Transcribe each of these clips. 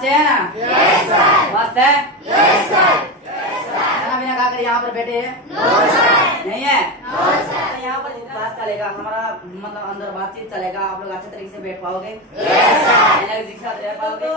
अच्छे है ना? Yes sir. मस्त है? Yes sir. खाना पीना खाकर यहाँ पर बैठे हैं? No sir. नहीं है? No sir. तो यहाँ पर क्लास चलेगा हमारा, मतलब अंदर बातचीत चलेगा, आप लोग अच्छे तरीके से बैठ पाओगे, यस सर। एनर्जी के साथ रह पाओगे।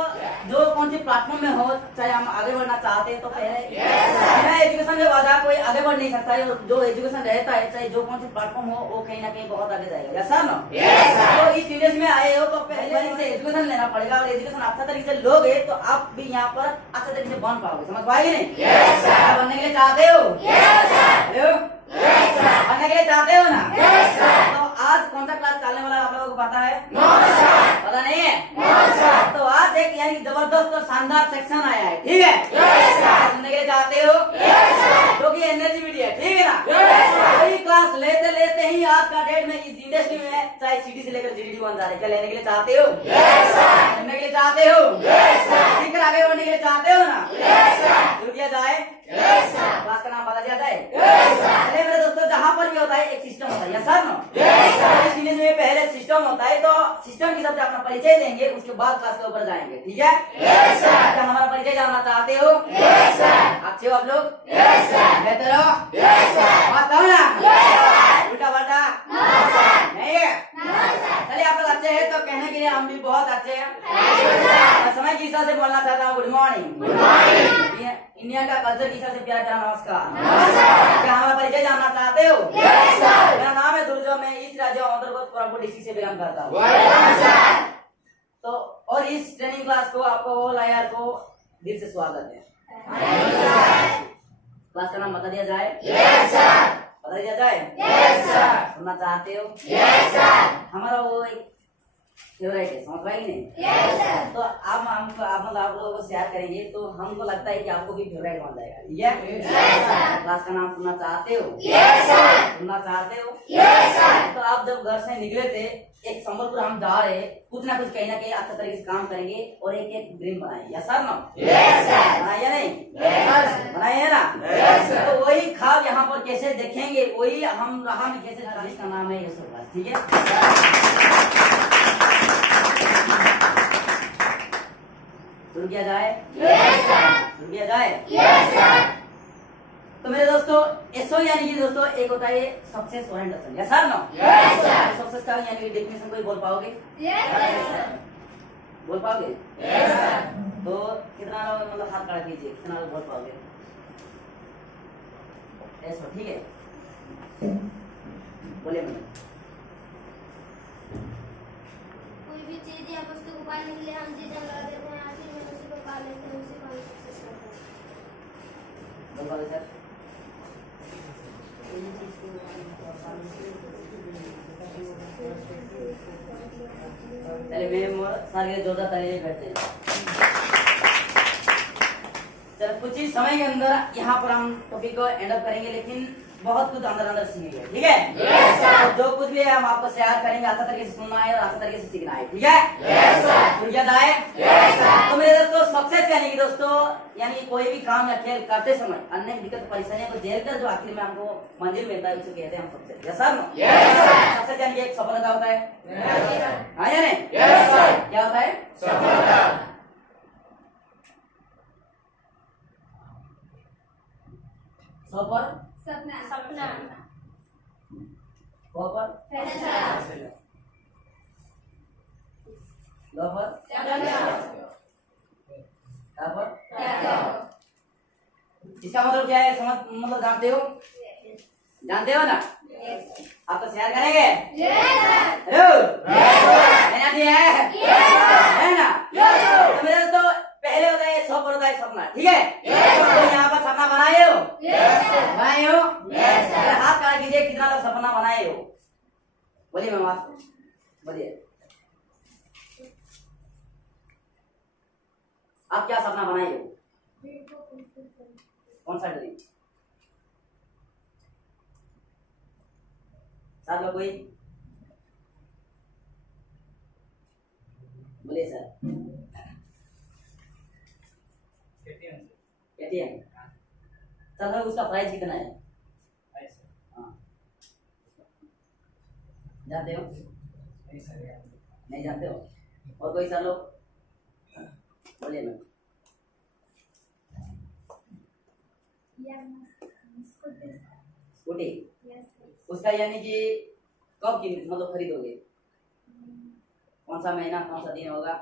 जो कौन सी प्लेटफॉर्म में हो, चाहे हम आगे बढ़ना चाहते हैं तो पहले बिना एजुकेशन के बाद कोई आगे बढ़ नहीं सकता है। जो एजुकेशन रहता है, चाहे जो कौन सी प्लेटफॉर्म हो, वो कहीं ना कहीं बहुत आगे जाएगा। Yes sir? No? Yes sir. तो इस विदेश में आए हो तो पहले से एजुकेशन लेना पड़ेगा, और एजुकेशन अच्छा तरीके से लोगे तो आप भी यहाँ पर अच्छे तरीके से बन पाओगे। समझ पाएंगे नहीं? Yes sir. बनने के लिए चाहते हो? Yes sir. Hello, yes sir. बनने के लिए चाहते हो ना? Yes sir. तो आज कौन सा क्लास चलने वाला है आप लोगों को पता है? No sir. पता नहीं है? No sir. तो आज एक यानी जबरदस्त और शानदार सेक्शन आया है, ठीक है? Yes sir. सुनने के लिए चाहते हो? Yes sir. जो कि एनर्जी मीडिया, ठीक है ना? Yes sir. वही क्लास लेते लेते ही आज का डेट में इस इंडस्ट्री में चाहे सिटी से लेकर जीडीडी बन जा रही है। क्या लेने के लिए चाहते हो? Yes sir. सुनने के लिए चाहते हो? Yes sir. सीखकर आगे बढ़ने के लिए चाहते हो ना? Yes sir. शुरू किया जाए? Yes sir. क्लास का नाम बता दिया जाए? Yes sir. चलिए मेरे दोस्तों, जहाँ पर भी होता है एक सिस्टम होता है। Yes sir? No? Yes sir. इस इंग्लिश में पहले सिस्टम होता है, तो सिस्टम की सबसे अपना परिचय देंगे, उसके बाद क्लास के ऊपर जाएंगे, ठीक है? Yes sir. क्या हमारा परिचय जानना चाहते हो? Yes sir. अच्छे हो आप लोग? Yes sir. बेहतर हो? Yes sir. मस्त हो ना? Yes sir. उल्टा पलटा नो सर। नहीं है? No sir. चलिए आप लोग अच्छे हैं तो कहने के लिए हम भी बहुत अच्छे हैं। Thank you sir. मैं समय के हिसाब से बोलना चाहता हूँ, good morning. Good morning. India का कल्चर के हिसाब से प्यारा प्यारा नमस्कार। नमस्कार। क्या हमारा परिचय जानना चाहते हो? Yes sir. मेरा नाम है दुर्जो, मैं इस राज्य अंतर्गत कोरापुट डिस्ट्रिक्ट से बिलोंग करता हूँ। Welcome sir. तो और इस ट्रेनिंग क्लास को आपको ऑल आईआर को दिल से स्वागत है। Thank you sir. क्लास का नाम बता दिया जाए? Yes sir. बता दिया जाए? Yes sir. सुनना चाहते हो? Yes sir. हमारा वो एक फेवरेट है, समझ पाएंगे नहीं? Yes sir. तो आप लोगों को शेयर करेंगे तो हमको लगता है कि आपको भी फेवरेट बन जाएगा, ठीक है? Yes sir. क्लास का नाम सुनना चाहते हो? Yes sir. सुनना चाहते हो? Yes sir. तो आप जब घर से निकले थे, एक संबलपुर हम जा रहे, कुछ ना कुछ कहीं ना कहीं अच्छा तरीके से काम करेंगे और एक एक ड्रीम बनाएंगे। Yes sir? No? Yes sir. बनाइए नहीं? यस बनाइए ना? Yes sir. तो वही खाब यहाँ पर कैसे देखेंगे, वही हम राह में कैसे चलेंगे, इसका नाम है यशो क्लास, ठीक है? शुरू किया जाए? Yes sir. शुरू किया जाए? Yes sir. तो मेरे दोस्तों, एसओ यानी कि दोस्तों एक होता है success orientation. Yes sir? No? Yes sir. Success का यानी कि डेफिनेशन कोई बोल पाओगे? Yes sir. बोल पाओगे? Yes sir. तो कितना लोग मतलब हाथ खड़ा कीजिए, कितना लोग बोल पाओगे? एसओ, ठीक है? बोलिए मैडम। कोई भी चीज या वस्तु को पाने के लिए हम जी जान लगा देते हैं, आखिर में उसी को पा लेते हैं, उसी को हम सक्सेस कहते हैं। बोल पाओगे सर? चलिए मैं सारे जोरदार तालियां करते हैं। चलो कुछ ही समय के अंदर यहाँ पर हम टॉपिक को एंड अप करेंगे, लेकिन बहुत कुछ अंदर अंदर सीखेंगे, ठीक है? Yes sir. तो जो कुछ भी है हम आपको शेयर करेंगे, अच्छा तरीके से सुनना है और अच्छा तरीके से सीखना है, ठीक है? Yes sir. शुरू किया जाए? Yes sir. तो मेरे दोस्तों, सक्सेस यानी कि दोस्तों यानी कि कोई भी काम या खेल करते समय अन्य दिक्कत परेशानियों को झेल कर जो आखिर में हमको मंजिल मिलता है, उसे कहते हैं हम success. Yes sir? No? Yes sir. Success यानी कि एक सफलता होता है, यस सर। हाँ या नहीं? Yes sir. क्या होता है? सफलता। 100 पर सपना। सपना। 100 पर फैसला। 2 पर त्याग। 4 पर। त्याग। इसका मतलब क्या है, समझ मतलब जानते हो? जानते हो ना? यस। आप तो शेयर करेंगे? Yes sir. Hello, yes sir. है ना? जी है? Yes sir. है ना? Yes sir. तो मेरे दोस्तों, पहले होता है 100 पर होता है सपना, ठीक है? Yes sir. तो यहाँ पर सपना बनाए हो? Yes sir. बनाए हो? Yes sir. मेरा हाथ खड़ा कीजिए, कितना लोग सपना बनाए हो? बोलिए मैम, आप बोलिए, आप क्या सपना बनाए हो? कौन सा ड्रीम? साथ में कोई बोलिए सर। एटीएम। सर उसका प्राइस कितना है? हाँ, जानते हो? नहीं जानते हो? और कोई सर लोग? बोलिए मैम। स्कूटी, उसका यानी कि कब की मतलब खरीदोगे? कौन सा महीना, कौन सा दिन होगा?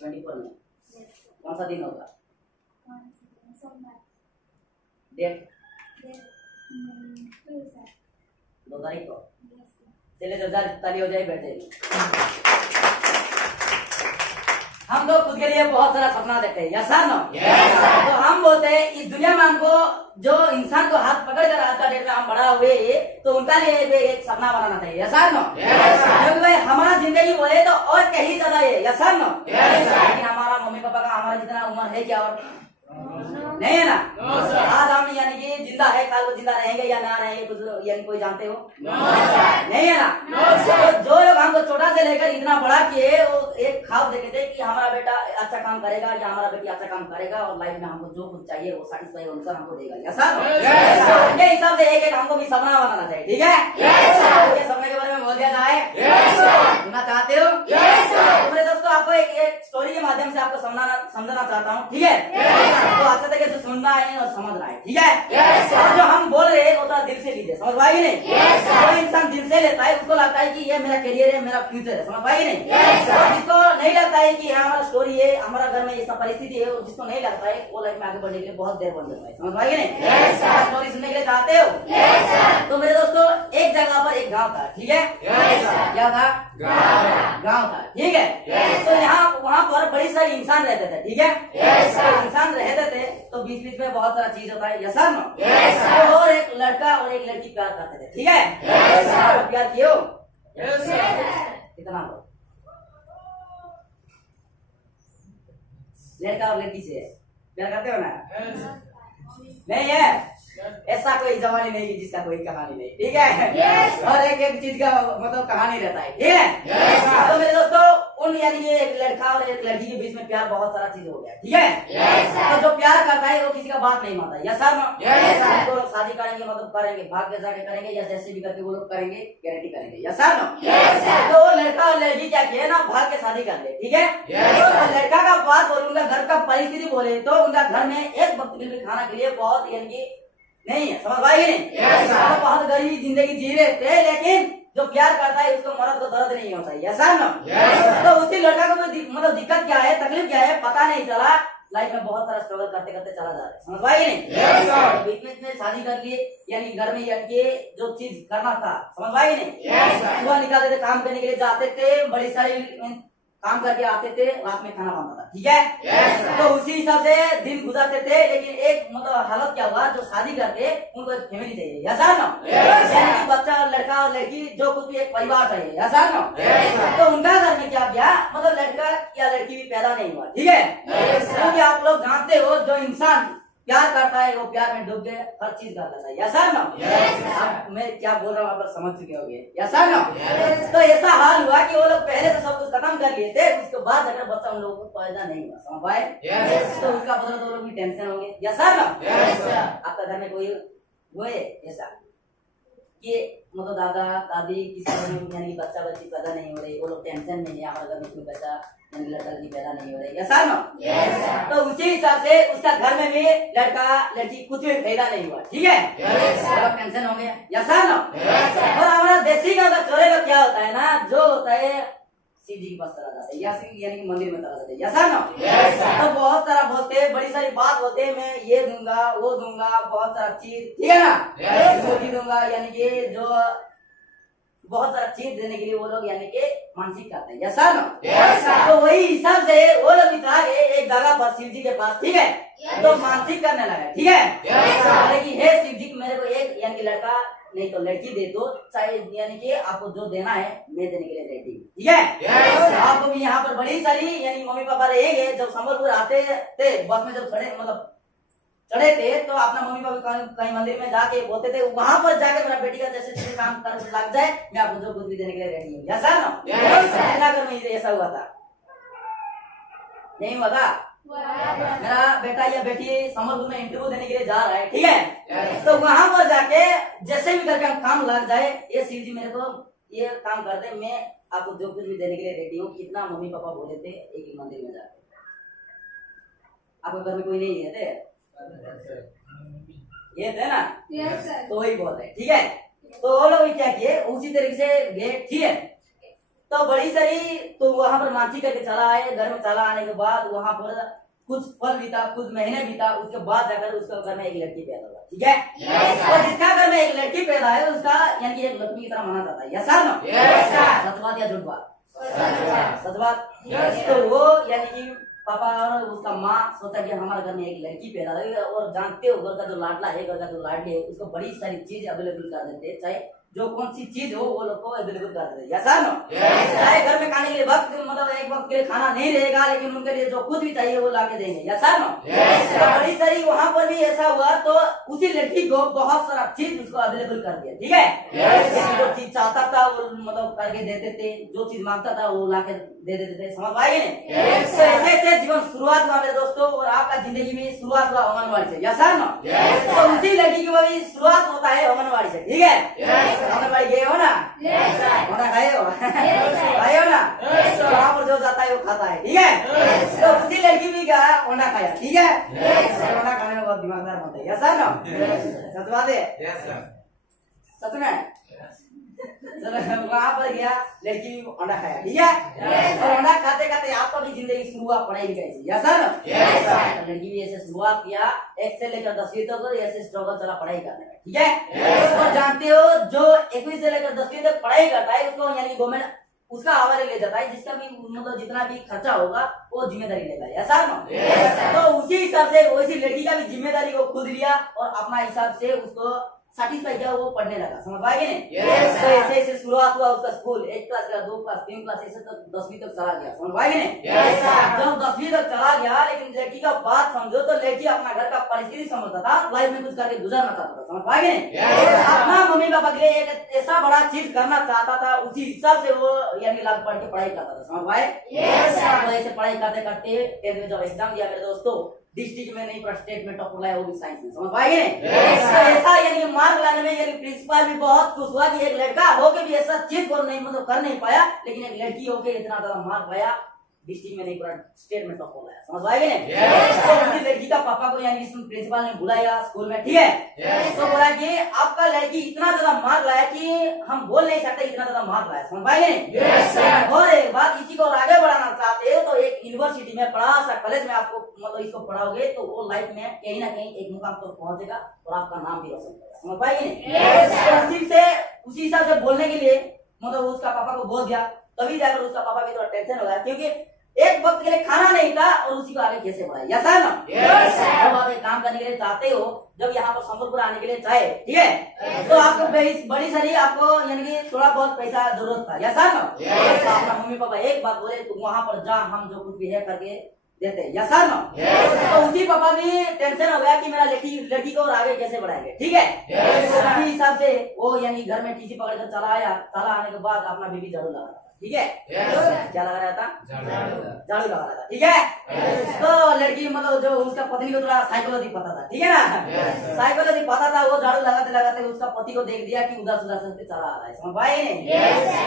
24 में। कौन सा दिन होगा? डेट 2 तारीख को। चलिए जोरदार ताली हो जाए, बैठ जाइए। हम लोग खुद के लिए बहुत सारा सपना देखते हैं, यस नो? तो हम बोलते हैं इस दुनिया में हमको जो इंसान को हाथ पकड़ कर आज का डेट में हम बड़ा हुए तो उनका लिए भी एक सपना बनाना चाहिए, यस नो? क्योंकि भाई हमारा जिंदगी बोले तो और कहीं ज्यादा है, यस नो? लेकिन हमारा मम्मी पापा का हमारा जितना उम्र है क्या और नहीं है ना? आज हम यानी कि जिंदा है, कल को जिंदा रहेंगे या ना रहेंगे कुछ यानी कोई जानते हो? नहीं है ना? तो जो लोग हमको छोटा से लेकर इतना बड़ा किए वो एक ख्वाब देखे थे कि हमारा बेटा अच्छा काम करेगा या हमारा बेटी अच्छा काम करेगा और लाइफ में हमको जो कुछ चाहिए वो सेटिस्फाई अनुसार हमको देगा, ऐसा ये हिसाब से एक हमको भी सपना बनाना चाहिए, ठीक है? ये सपने के बारे में बोल दिया जाए, सुनना चाहते हो? तो मेरे दोस्तों आपको एक स्टोरी के माध्यम से आपको समझाना चाहता हूँ, ठीक है? तो अच्छे तरीके से सुनना है और समझना है, ठीक है? और जो हम बोल रहे हैं वो तो दिल से लीजिए, समझ पाएगी नहीं? कोई इंसान दिल से लेता है उसको लगता है कि ये मेरा करियर है, मेरा फ्यूचर है, समझ पाएगी नहीं? और जिसको नहीं लगता है कि हमारा स्टोरी है, हमारा घर में ऐसा परिस्थिति है, और जिसको नहीं लगता है वो लाइफ में आगे बढ़ने के लिए बहुत देर बन जाता है, समझ पाएगी नहीं? स्टोरी सुनने के लिए चाहते हो? तो मेरे दोस्तों एक जगह पर एक गाँव था, ठीक है? क्या था? गाँव था, ठीक है? तो यहाँ वहाँ पर बड़ी सारी इंसान रहते थे, ठीक है? तो इंसान रहते थे तो बीच बीच में बहुत सारा चीज होता है, यस नो? और एक लड़का और एक लड़की प्यार करते थे, ठीक है? प्यार किए हो? कितना लोग? लड़का और लड़की से प्यार करते हो ना? नहीं है? ऐसा कोई जवानी नहीं जिसका कोई कहानी नहीं, ठीक है? और एक एक चीज का मतलब कहानी रहता है, ठीक है? तो मेरे दोस्तों उन यानी कि एक लड़का और एक लड़की के बीच में प्यार बहुत सारा चीज हो गया, ठीक है? तो जो प्यार करता है वो किसी का बात नहीं मानता, यस सर? वो लोग शादी करेंगे मतलब करेंगे, भाग के जाके करेंगे या जैसे भी करके वो लोग करेंगे, गारंटी करेंगे, यस सर? तो वो लड़का और लड़की क्या किए ना, भाग के शादी कर ले, ठीक है? तो लड़का का बात बोलूंगा, घर का परिस्थिति बोले तो उनका घर में एक वक्त के लिए खाना के लिए बहुत यानी कि नहीं है, समझ पाएगी नहीं? तो बहुत गरीबी जिंदगी जी रहे थे, लेकिन जो प्यार करता है उसको मर्द को दर्द नहीं होता है, ऐसा ना? तो उसी लड़का को मतलब दिक्कत क्या है, तकलीफ क्या है पता नहीं चला, लाइफ में बहुत सारा स्ट्रगल करते करते चला जा रहा है, समझ पाएगी नहीं? बीच में शादी कर लिए यानी घर में यानी कि जो चीज करना था, समझ पाएगी नहीं? सुबह निकालते थे, काम करने के लिए जाते थे, बड़ी सारी काम करके आते थे, रात में खाना बनता था, ठीक है? तो उसी हिसाब से दिन गुजरते थे, लेकिन एक मतलब हालत क्या हुआ, जो शादी करके उनको एक फैमिली चाहिए, ऐसा ना? यानी कि बच्चा और लड़का और लड़की जो कुछ भी एक परिवार चाहिए, ऐसा ना? तो उनका घर में क्या किया, मतलब लड़का या लड़की भी पैदा नहीं हुआ, ठीक है? क्योंकि आप लोग जानते हो जो इंसान प्यार करता है वो प्यार में डूब के हर चीज कर लेता है, ऐसा ना? मैं क्या बोल रहा हूँ आप लोग समझ चुके होंगे, ऐसा ना? तो ऐसा हाल हुआ कि वो लोग पहले तो सब कुछ खत्म कर लिए थे, उसके बाद अगर बच्चा उन लोगों को पैदा नहीं हुआ, समझ पाए? तो उसका मतलब तो लोग भी टेंशन होंगे, ऐसा ना? आपका घर में कोई वो है ऐसा कि मतलब दादा दादी किसी यानी बच्चा बच्ची पैदा नहीं हो रही, वो लोग टेंशन नहीं है हमारे घर में कोई बच्चा लड़का लड़की पैदा नहीं हो रही, ऐसा ना? तो उसी हिसाब से उसका घर में भी लड़का लड़की कुछ भी पैदा नहीं हुआ, ठीक है? सब टेंशन हो गया, ऐसा ना? और हमारा देसी का चोरे का क्या होता है ना, जो होता है शिव जी के पास चला जाता है या यानी कि मंदिर में चला जाता है, ऐसा ना? तो बहुत सारा बोलते हैं, बड़ी सारी बात होते हैं, मैं ये दूंगा वो दूंगा, बहुत सारा चीज, ठीक है ना? ये दूंगा यानी कि जो बहुत सारा चीज देने के लिए वो लोग यानी कि मानसिक करते हैं, ऐसा ना? तो वही हिसाब से वो लोग बिता एक जगह पर शिव जी के पास, ठीक है? तो मानसिक करने लगा, ठीक है? कि हे शिव जी मेरे को एक यानी कि लड़का नहीं तो लड़की दे दो, चाहे यानी कि आपको जो देना है मैं देने के लिए रेडी, ठीक है? आपको भी यहाँ पर बड़ी सारी यानी मम्मी पापा रहेंगे, जब संबलपुर आते थे बस में जब चढ़े थे तो अपना मम्मी पापा कहीं मंदिर में जाके बोलते थे वहां पर जाके मेरा बेटी का जैसे काम कर लग जाए मैं आपको जो कुछ भी देने के लिए रेडी हूँ, ऐसा ना? घर में ऐसा हुआ था, नहीं हुआ था? मेरा बेटा या बेटी संबलपुर में इंटरव्यू देने के लिए जा रहा है, ठीक है? तो वहां पर जाके जैसे भी करके काम लग जाए, ये शिव जी मेरे को ये काम कर दे, मैं आपको जो कुछ भी देने के लिए रेडी हूँ। कितना मम्मी पापा बोले थे एक ही मंदिर में जाते, आपके घर में कोई नहीं है थे? ये थे ना? Yes sir. तो वही बहुत है, ठीक है। तो वो लोग क्या किए, उसी तरीके से गए, ठीक है। तो बड़ी सारी तो वहां पर मानसिक करके चला आए। घर में चला आने के बाद वहां पर कुछ पल बीता, कुछ महीने बीता, उसके बाद जाकर उसके घर में एक लड़की पैदा हुआ, ठीक है। तो जिसका घर में एक लड़की पैदा है उसका यानी कि एक लक्ष्मी की तरह माना जाता है, यस सर नो? सच बात या झूठ बात? सच बात। तो वो यानी कि पापा और उसका माँ सोचा कि हमारे घर में एक लड़की पैदा हुई, और जानते हो घर का जो लाडला है, घर का जो लाडली है, उसको बड़ी सारी चीज अवेलेबल कर देते हैं, चाहे जो कौन सी चीज हो वो लोग को अवेलेबल कर देते हैं, यस सर नो? चाहे घर में खाने के लिए वक्त मतलब एक वक्त के लिए खाना नहीं रहेगा, लेकिन उनके लिए जो कुछ भी चाहिए वो ला के देंगे, यस सर नो? तो बड़ी सारी वहाँ पर भी ऐसा हुआ, तो उसी लड़की को बहुत सारा चीज उसको अवेलेबल कर दिया, ठीक है। जो चीज चाहता था वो मतलब करके देते थे, जो चीज मांगता था वो ला के दे देते थे, समझ पाएंगे ना? तो ऐसे ऐसे जीवन शुरुआत हुआ मेरे दोस्तों, और आपका जिंदगी में शुरुआत हुआ आंगनबाड़ी से, यस सर नो? तो उसी लड़की की भी शुरुआत होता है आंगनबाड़ी से, ठीक है। आंगनबाड़ी गए हो ना? खाना खाए हो? खाए हो ना? वहाँ पर जो जाता है वो खाता है, ठीक है। तो उसी लड़की भी गया अंडा खाया, ठीक है। अंडा खाने में बहुत दिमागदार बनता है, यस सर नो? सच बात है, सच में। वहाँ पर गया, लड़की भी अंडा खाया, ठीक है। और अंडा खाते खाते आपका भी जिंदगी शुरुआत पढ़ाई लिखाई से, यस सर? लड़की भी ऐसे शुरुआत किया, 1 से लेकर 10वीं तक ऐसे स्ट्रगल चला पढ़ाई करने में, ठीक है। और जानते हो जो 21 से लेकर 10वीं तक पढ़ाई करता है उसको यानी गवर्नमेंट उसका हवाले ले जाता है, जिसका भी मतलब जितना भी खर्चा होगा वो जिम्मेदारी लेता है, यस सर नो? तो उसी हिसाब से वैसी लड़की का भी जिम्मेदारी वो खुद लिया और अपना हिसाब से उसको सेटिस्फाई किया, वो पढ़ने लगा, समझ पाएंगे ना? तो ऐसे ऐसे शुरुआत हुआ उसका स्कूल, 1 क्लास का, 2 क्लास, 3 क्लास, ऐसे तक 10वीं तक चला गया, समझ पाएंगे ना? जब 10वीं तक चला गया, लेकिन लड़की का बात समझो तो लड़की अपना घर का परिस्थिति समझता था, लाइफ में कुछ करके गुजरना चाहता था, समझ पाएंगे ना? अपना मम्मी पापा के लिए एक ऐसा बड़ा चीज करना चाहता था, उसी हिसाब से वो यानी लाख पढ़ के पढ़ाई करता था, समझ पाए? ऐसे पढ़ाई करते करते 10th में जब एग्जाम दिया मेरे दोस्तों, डिस्ट्रिक्ट में नहीं पर स्टेट में टॉप लाया, वो भी साइंस में, समझ पाएंगे? ऐसा यानी मार्क लाने में यानी प्रिंसिपल भी बहुत खुश हुआ कि एक लड़का होके भी ऐसा चीज को नहीं मतलब कर नहीं पाया, लेकिन एक लड़की होके इतना ज्यादा मार्क लाया, डिस्ट्रिक्ट में नहीं पर स्टेट में टॉप लाया, समझ पाएंगे? तो उसी लड़की का पापा को यानी प्रिंसिपल ने बुलाया स्कूल में, ठीक है। तो बोला कि आपका लड़की इतना ज्यादा मार्क लाया कि हम बोल नहीं सकते इतना ज्यादा मार्क लाया, समझ पाएंगे? और एक बात, इसी को और आगे बढ़ाना चाहते हो तो एक यूनिवर्सिटी में बड़ा सा कॉलेज में आपको मतलब इसको पढ़ाओगे तो वो लाइफ में कहीं ना कहीं एक मुकाम तक पहुंचेगा और आपका नाम भी रोशन करेगा, समझ पाएंगे? उसी हिसाब से बोलने के लिए मतलब उसका पापा को बोल दिया, तभी जाकर उसका पापा भी थोड़ा टेंशन हो गया, क्योंकि एक वक्त के लिए खाना नहीं था और उसी को आगे कैसे बढ़ाए, यस सर ना? जब आप एक काम करने के लिए चाहते हो, जब यहाँ पर संबलपुर आने के लिए चाहे, ठीक है, तो आपको बड़ी सारी आपको यानी कि थोड़ा बहुत पैसा जरूरत था, यस सर ना? तो अपना मम्मी पापा एक बात बोले तुम वहाँ पर जा, हम जो कुछ भी है करके देते, यस सर ना? तो उसी पापा भी टेंशन हो गया कि मेरा लड़की को और आगे कैसे बढ़ाएंगे, ठीक है। उसी हिसाब से वो यानी घर में टीसी पकड़ कर चला आया, चला आने के बाद अपना बीबी झाड़ू लगा, ठीक है। क्या लगा रहा था? झाड़ू लगा रहा था, ठीक है। तो लड़की मतलब जो उसका पत्नी को थोड़ा साइकोलॉजी पता था, ठीक है ना? साइकोलॉजी पता था, वो झाड़ू लगाते लगाते उसका पति को देख दिया कि उदास उदास होकर चला आ रहा है, समझ पाए नहीं?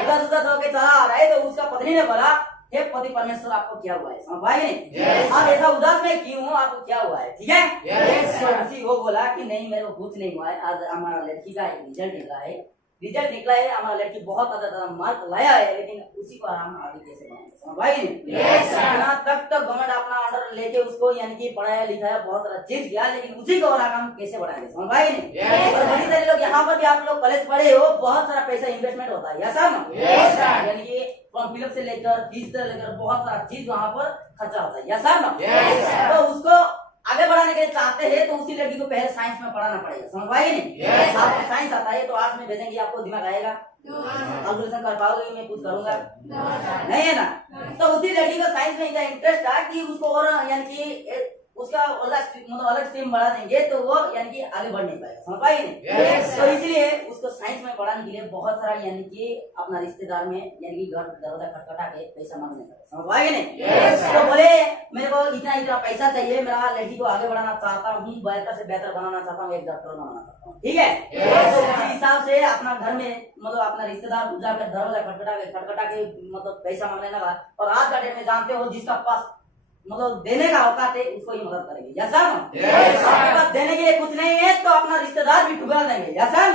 उदास उदास होकर चला आ रहा है, तो उसका पत्नी ने बोला हे पति परमेश्वर आपको क्या हुआ है, समझ पाए नहीं? आप ऐसा उदास में क्यों हो, आपको क्या हुआ है, ठीक है। वो बोला कि नहीं मेरे को कुछ नहीं हुआ है, आज हमारा लड़की का एक रिजल्ट निकला है, हमारा लड़की बहुत ज्यादा मार्क लाया है, लेकिन उसी को हम आगे कैसे बनाएंगे, समझ पाएंगे? तब तक गवर्नमेंट अपना ऑर्डर लेके उसको यानी कि पढ़ाया लिखाया बहुत सारा चीज किया, लेकिन उसी को और हम कैसे बढ़ाएंगे, समझ पाएंगे? और बड़ी सारे लोग यहाँ पर भी आप लोग कॉलेज पढ़े हो, बहुत सारा पैसा इन्वेस्टमेंट होता है, यस सर? यानी कि फॉर्म फिलअप से लेकर फीस से लेकर बहुत सारा चीज वहाँ पर खर्चा होता है, यस सर? तो उसको आगे बढ़ाने के लिए चाहते हैं तो उसी लड़की को पहले साइंस में पढ़ाना पड़ेगा, समझ पाएंगे नहीं? आपको साइंस आता है तो आर्ट्स में भेजेंगे, आपको दिमाग आएगा? कैलकुलेशन कर पाओगे? मैं कुछ करूंगा नहीं है ना? तो उसी लड़की को साइंस में इतना इंटरेस्ट था कि उसको और यानी कि उसका अलग स्ट्रीम बढ़ा देंगे तो वो यानी कि आगे बढ़ नहीं पाएगा, समझ पाएंगे नहीं? तो इसलिए उसको साइंस में में बढ़ाने के लिए बहुत सारा यानी कि अपना रिश्तेदार में यानी कि घर दरवाजा खटखटा के पैसा मांगने का, समझ पाएंगे नहीं। तो बोले मेरे को इतना इतना पैसा चाहिए, मेरा लड़की को आगे बढ़ाना चाहता हूँ, बेहतर से बेहतर बनाना चाहता हूँ, एक डॉक्टर बनाना चाहता हूँ, ठीक है। तो उसी हिसाब से अपना घर में मतलब अपना रिश्तेदार जाकर दरवाजा खटखटा के मतलब पैसा मांगने लगा। और आज का डेट में जानते हो जिसका पास मतलब देने का औकात है उसको ही मदद करेंगे, या सर आपके पास देने के लिए कुछ नहीं है तो अपना रिश्तेदार भी ठुकरा देंगे, या सर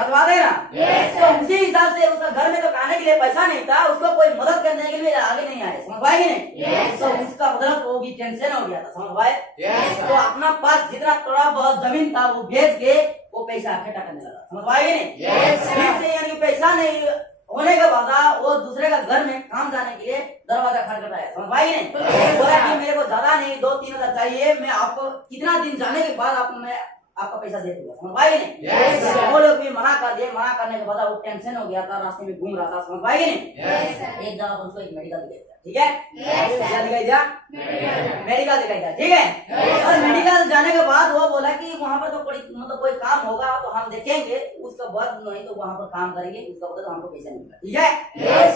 बतवा देना। तो उसी हिसाब से उसका घर में तो खाने के लिए पैसा नहीं था, उसको कोई मदद करने के लिए आगे नहीं आए, समझ पाएंगे नहीं। तो उसका बदला वो भी टेंशन हो गया था, समझ पाए। तो अपना पास जितना थोड़ा बहुत जमीन था वो बेच के वो पैसा इकट्ठा करने लगा, समझ पाएंगे नहीं। फिर से यानी पैसा नहीं होने के बाद वो दूसरे का घर में काम जाने के लिए दरवाजा खटखटाया, समझ पाएंगे नहीं। बोला कि मेरे को ज्यादा नहीं 2-3 हज़ार चाहिए, मैं आपको कितना दिन जाने के बाद आपको मैं आपका पैसा दे दूंगा, समझ पाएंगे नहीं। वो लोग भी मना कर दिए। मना करने के बाद वो टेंशन हो गया था, रास्ते में घूम रहा था, समझ पाएंगे नहीं। एक जगह उसको एक मेडिकल दिखाई दिया, ठीक है, क्या दिखाई दिया, मेडिकल दिखाई दिया, ठीक है। और मेडिकल जाने के बाद वो बोला कि वहाँ पर तो मतलब कोई काम होगा तो हम देखेंगे, उसका बाद नहीं तो वहाँ पर काम करेंगे, उसका बाद तो हमको पैसा मिलेगा, ठीक है।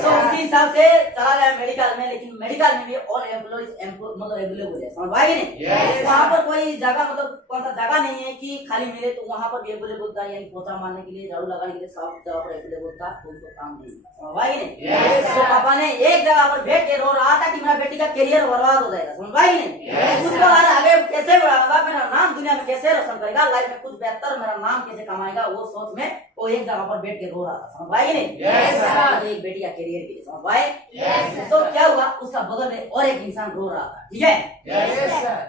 तो उसी हिसाब से चला गया मेडिकल में, लेकिन मेडिकल में भी ऑल एम्प्लॉइज मतलब अवेलेबल है, समझ पाएंगे नहीं। वहाँ पर कोई जगह मतलब कौन सा जगह नहीं है कि खाली मिले, तो वहाँ पर भी अवेलेबल था, यानी पोछा मारने के लिए, झाड़ू लगाने के लिए सब जगह पर अवेलेबल था, तो उसको काम नहीं मिला, समझ पाएंगे नहीं। तो पापा ने एक जगह पर बैठ के रो रहा था कि मेरा बेटी का करियर बर्बाद हो जाएगा, समझ पाएंगे नहीं। उसको आगे कैसे बढ़ाऊंगा, मेरा नाम दुनिया में कैसे रोशन करेगा, लाइफ में कुछ बेहतर मेरा नाम कैसे कमाएगा, वो सोच में वो एक जगह पर बैठ के रो रहा था, समझ पाएंगे नहीं। एक बेटी का करियर के लिए, समझ पाए। तो क्या हुआ, उसका बगल में और एक इंसान रो रहा था, ठीक है।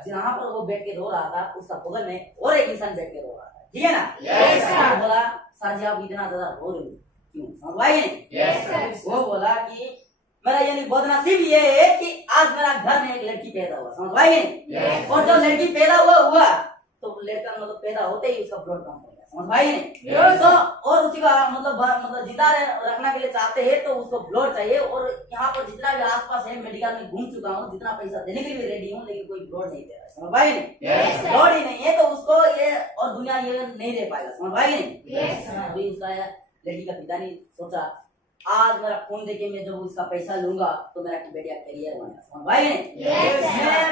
जहाँ पर वो बैठ के रो रहा था उसका बगल में और एक इंसान बैठ के रो रहा था, ठीक है ना। बोला सर जी आप इतना ज्यादा रो रहे हो क्यों, समझ पाएंगे नहीं। वो बोला कि मेरा यानी बदनसीब ये है कि आज मेरा घर में एक लड़की पैदा हुआ, समझ पाएंगे। और जब लड़की पैदा हुआ तो लड़का मतलब पैदा होते ही उसका ब्लड कम हो गया, समझ पाएंगे। तो और उसी का मतलब जिंदा रखना के लिए चाहते हैं तो उसको ब्लड चाहिए। और यहाँ पर जितना भी आसपास है मेडिकल में घूम चुका हूँ, जितना पैसा देने के लिए भी रेडी हूँ, लेकिन कोई ब्लड नहीं दे रहा, समझ पाएंगे। ब्लड ही नहीं है तो उसको ये और दुनिया ये नहीं दे पाएगा, समझ पाएंगे। अभी उसका लड़की का पिता ने सोचा आज मेरा खून देके मैं जब उसका पैसा लूंगा तो मेरा बेटिया करियर बनेगा, समझ पाएंगे। मैं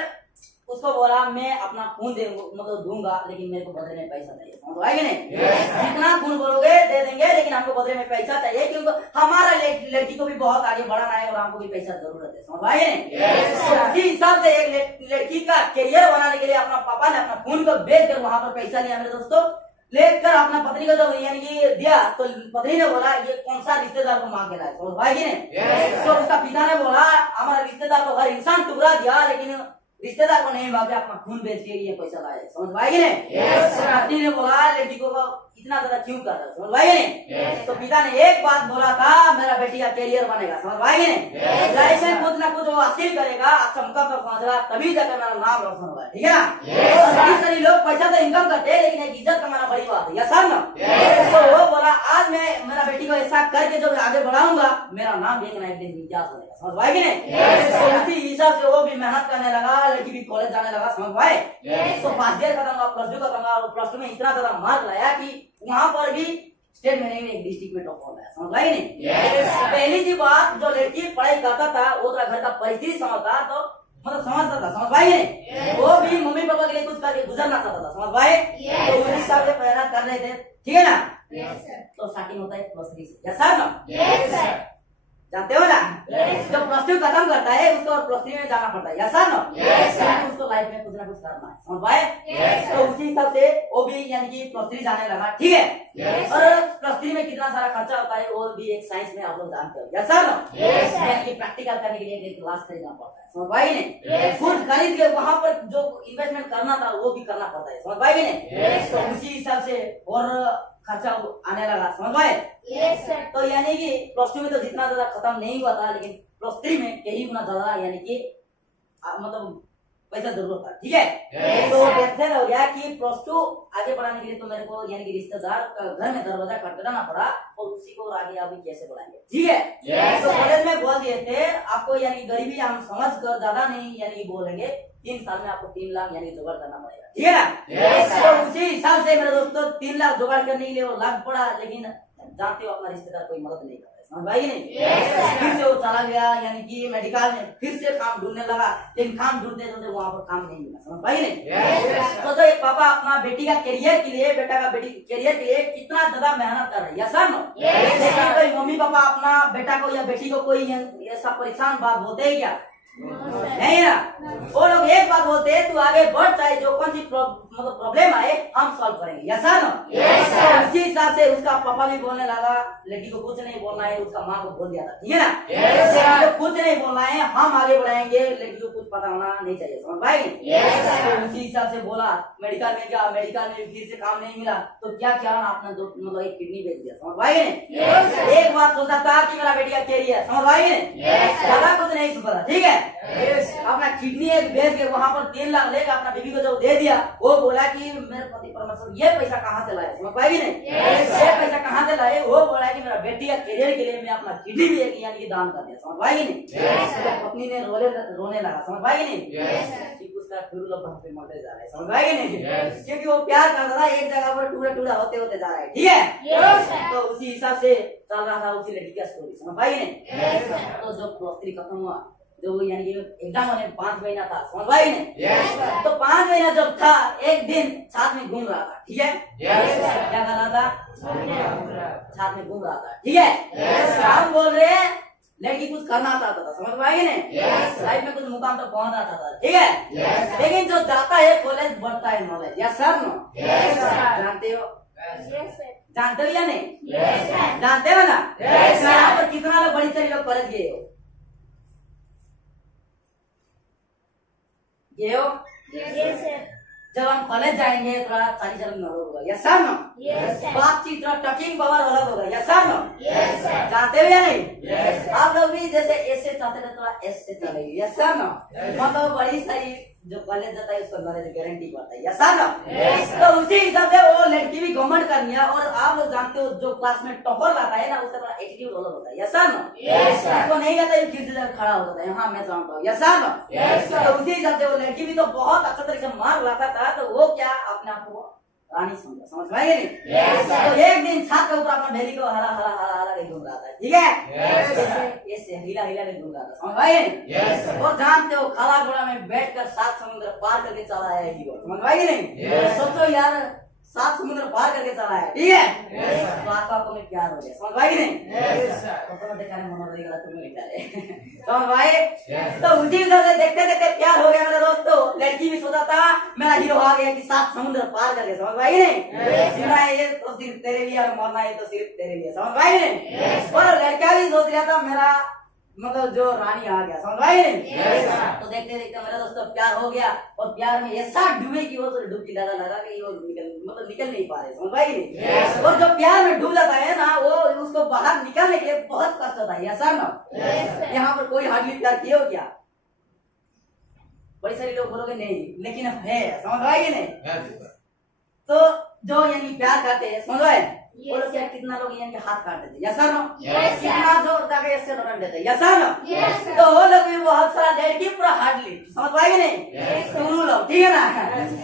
उसको बोला मैं अपना खून मतलब दूंगा, लेकिन मेरे को बदले में पैसा चाहिए, समझ पाएंगे नहीं। जितना खून बोलोगे दे देंगे, लेकिन हमको बदले में पैसा चाहिए, क्योंकि हमारा लड़की को भी बहुत आगे बढ़ाना है और हमको भी पैसा जरूरत है, समझ पाएंगे नहीं। उसी हिसाब से एक लड़की का करियर बनाने के लिए अपना पापा ने अपना खून को बेच कर वहाँ पर पैसा लिया, मेरे दोस्तों। लेकर अपना पत्नी को जब यानी कि दिया तो पत्नी ने बोला ये कौन सा रिश्तेदार को मांग के लाए, समझ पाएगी नहीं। तो उसका पिता ने बोला हमारे रिश्तेदार को हर इंसान टुकड़ा दिया, लेकिन रिश्तेदार को नहीं मांगे, अपना खून बेच के ये पैसा लाए, समझ पाएगी नहीं। पत्नी ने बोला लड़की को इतना ज्यादा क्यों कर रहा है, समझ पाएगी नहीं। तो पिता ने एक बात बोला था मेरा बेटी का करियर बनेगा, समझ पाएगी नहीं। लाइफ में कुछ ना कुछ वो हासिल करेगा, अच्छा मुकाम पर पहुंचेगा, तभी जाकर मेरा नाम रोशन होगा, ठीक है ना। कई सारे लोग पैसा तो इनकम करते हैं, लेकिन एक इज्जत कमाना बड़ी बात है, या सर ना। तो वो बोला आज मैं मेरा बेटी को ऐसा करके जो आगे बढ़ाऊंगा मेरा नाम एक ना एक दिन इतिहास बनेगा, समझ पाएगी नहीं। उसी हिसाब से वो भी मेहनत करने लगा, लड़की भी कॉलेज जाने लगा, समझ पाए। तो फर्स्ट ईयर खत्म हुआ, +2 खत्म हुआ, और +2 में इतना ज्यादा मार्क लाया कि वहाँ पर भी स्टेट में नहीं एक डिस्ट्रिक्ट में टॉप हो गया, समझ पाएगी नहीं। पहली सी बात जो लड़की पढ़ाई करता था वो तो घर का परिस्थिति समझता तो मतलब समझता था, समझ पाए नहीं। वो भी मम्मी पापा के लिए कुछ करके गुजरना चाहता था, समझ पाए। तो उस हिसाब से मेहनत कर रहे थे, ठीक है ना। तो स्टार्टिंग होता है +3 से, या सर ना जानते हो ना। जब +2 खत्म करता है उसको +3 में जाना पड़ता है, या सर ना। उसको लाइफ में कुछ ना कुछ करना है, समझ पाए। तो उसी हिसाब से वो भी यानी कि +3 जाने लगा, ठीक है। और +3 में कितना सारा खर्चा होता है और भी एक साइंस में आप लोग जानते हो, या सर ना। यानी कि प्रैक्टिकल करने के लिए एक क्लास खरीदना पड़ता है, समझ पाएगी नहीं। खुद खरीद के वहाँ पर जो इन्वेस्टमेंट करना था वो भी करना पड़ता है, समझ पाएगी नहीं। तो उसी हिसाब से और खर्चा आने लगा, समझ पाए। तो यानी कि +2 में तो जितना ज्यादा खत्म नहीं हुआ था, लेकिन +3 में कई गुना ज्यादा यानी कि मतलब पैसा जरूरत था, ठीक है। तो टेंशन हो गया कि +2 आगे बढ़ाने के लिए तो मेरे को यानी कि रिश्तेदार का घर में दरवाजा खटखटाना पड़ा और उसी को आगे अभी कैसे बढ़ाएंगे, ठीक है। तो कॉलेज में बोल दिए थे आपको यानी गरीबी हम समझ कर ज्यादा नहीं यानी बोलेंगे, 3 साल में आपको 3 लाख यानी जुगाड़ करना पड़ेगा, ठीक है ना। तो उसी हिसाब से मेरे दोस्तों 3 लाख जुगाड़ करने के लिए वो लाख पड़ा, लेकिन जानते हो अपना रिश्तेदार कोई मदद नहीं करता, समझ भाई नहीं। फिर से वो चला गया यानी कि मेडिकल में, फिर से काम ढूंढने लगा, लेकिन काम ढूंढते ढूंढते वहाँ पर काम नहीं मिला, समझ भाई नहीं। तो एक पापा अपना बेटी का करियर के लिए, बेटा का बेटी करियर के लिए कितना ज्यादा मेहनत कर रहे हैं, सर नो। लेकिन कोई मम्मी पापा अपना बेटा को या बेटी को कोई ऐसा परेशान बात होते है क्या, नहीं ना। वो लोग एक बात बोलते हैं तू आगे बढ़, चाहे जो कौन सी मतलब प्रॉब्लम आए हम सॉल्व करेंगे, यस सर नो। उसी हिसाब से उसका पापा भी बोलने लगा लड़की को कुछ नहीं बोलना है, उसका माँ को बोल दिया था, ठीक है ना। तो कुछ नहीं बोलना है, हम आगे बढ़ाएंगे, लड़की को कुछ पता होना नहीं चाहिए, समझ भाई। तो उसी हिसाब से बोला, मेडिकल में गया, मेडिकल में फिर से काम नहीं मिला, तो क्या किया आपने, दो मतलब एक किडनी बेच दिया, समझ भाई ने। एक बात सोचा था कि मेरा बेटी का कैरियर, समझ भाई ने, ज्यादा कुछ नहीं सोचा, ठीक है। अपना किडनी एक बेच के वहाँ पर 3 लाख लेकर अपना बीवी को जब दे दिया, वो बोला कि मेरे पति परमेश्वर ये पैसा कहाँ से लाए, समझ पाएगी नहीं, ये पैसा कहाँ से लाए। वो बोला कि मेरा बेटी का करियर के लिए मैं अपना किडनी भी यानी कि दान कर दिया, समझ पाएगी नहीं। तो पत्नी ने रोने लगा, समझ पाएगी नहीं, उसका फिर लोग पे मरते जा रहे हैं, समझ पाएगी नहीं, क्योंकि वो प्यार करता था, एक जगह पर टूटा टूटा होते होते जा रहा है, ठीक है। तो उसी हिसाब से चल रहा था उसी लड़की का स्टोरी, समझ पाएगी नहीं। तो जब +3 खत्म हुआ, जो यानी कि एग्जाम होने 5 महीना था, समझ भाई ने। तो 5 महीना जब था, एक दिन साथ में घूम रहा था, ठीक है। क्या कर रहा था, साथ में घूम रहा था, ठीक है। हम बोल रहे हैं लड़की कुछ करना चाहता था, समझ पाएगी ने, लाइफ में कुछ मुकाम तक पहुंचना चाहता था, ठीक है। लेकिन जो जाता है कॉलेज बढ़ता है नॉलेज, या सर नो, जानते हो, जानते हो या नहीं, जानते हो ना। यहाँ पर कितना लोग, बड़ी सारी लोग कॉलेज गए हो, जब हम कॉलेज जाएंगे थोड़ा चाली चलन अलग होगा, यस सर नो। बातचीत टॉकिंग पावर अलग होगा, यस सर नो। जानते हो या नहीं। आप लोग भी जैसे ऐसे चाहते थे थोड़ा ऐसे चलेगी, यस सर नो। मतलब बड़ी सारी जो कॉलेज जाता है उसको नॉलेज गारंटी करता है, यस सर नो। तो उसी हिसाब से वो लड़की भी गवर्नमेंट करनी है। और आप लोग जानते हो जो क्लास में टॉपर रहता है ना, उसका थोड़ा एटीट्यूड अलग होता है, यस सर नो। उसको नहीं रहता है फिर से खड़ा हो जाता है, हाँ मैं जानता हूँ, यस सर नो। तो उसी हिसाब से वो लड़की भी तो बहुत अच्छा तरीके से मार लाता था, तो वो क्या अपने आप को रानी समझा, समझ पाएंगे नहीं। तो एक दिन छत के ऊपर अपना ढेली को हरा हरा हरा हरा के घूम रहा था, ठीक है। ऐसे हिला हिला के घूम रहा था, समझ पाएंगे। और जानते हो खाला घोड़ा में बैठकर 7 समुद्र पार करके चला आया है, समझ पाएंगे नहीं। सोचो यार 7 समुद्र पार करके चला है, ठीक है। तो आपको में प्यार हो गया, समझ पाएंगे नहीं। तो देखा मनोरंजन गला तुम्हें लिखा है, समझ भाई। तो उसी हिसाब से देखते देखते प्यार हो गया मेरे दोस्तों। लड़की भी सोचा था मेरा हीरो आ गया कि 7 समुद्र पार करके, समझ भाई नहीं। जीना है ये तो सिर्फ तेरे लिए और मरना है तो सिर्फ तेरे लिए, समझ भाई नहीं। और लड़का भी सोच रहा था मेरा मतलब जो रानी आ गया, समझ भाई नहीं। तो देखते देखते मेरा दोस्तों प्यार हो गया। और प्यार में ऐसा डूबे कि वो तो डुबकी लगा कि वो निकल नहीं पा रहे, समझ भाई नहीं। और जो प्यार में डूब जाता है ना, वो उसको बाहर निकलने के लिए बहुत कष्ट होता है, ऐसा ना। यहाँ पर कोई हार्डली प्यार किए हो क्या? बड़ी सारी लोग बोलोगे नहीं, लेकिन है, समझ भाई नहीं। तो जो यानी प्यार करते हैं, समझ भाई, वो लोग क्या कितना लोग यानी हाथ काट देते, यस सर नो। कितना जोर का ऐसे रगड़ देते, यस सर नो। तो वो लोग भी बहुत सारा लड़की पूरा हार्डली, समझ पाएंगे नहीं तुम लोग, ठीक है ना।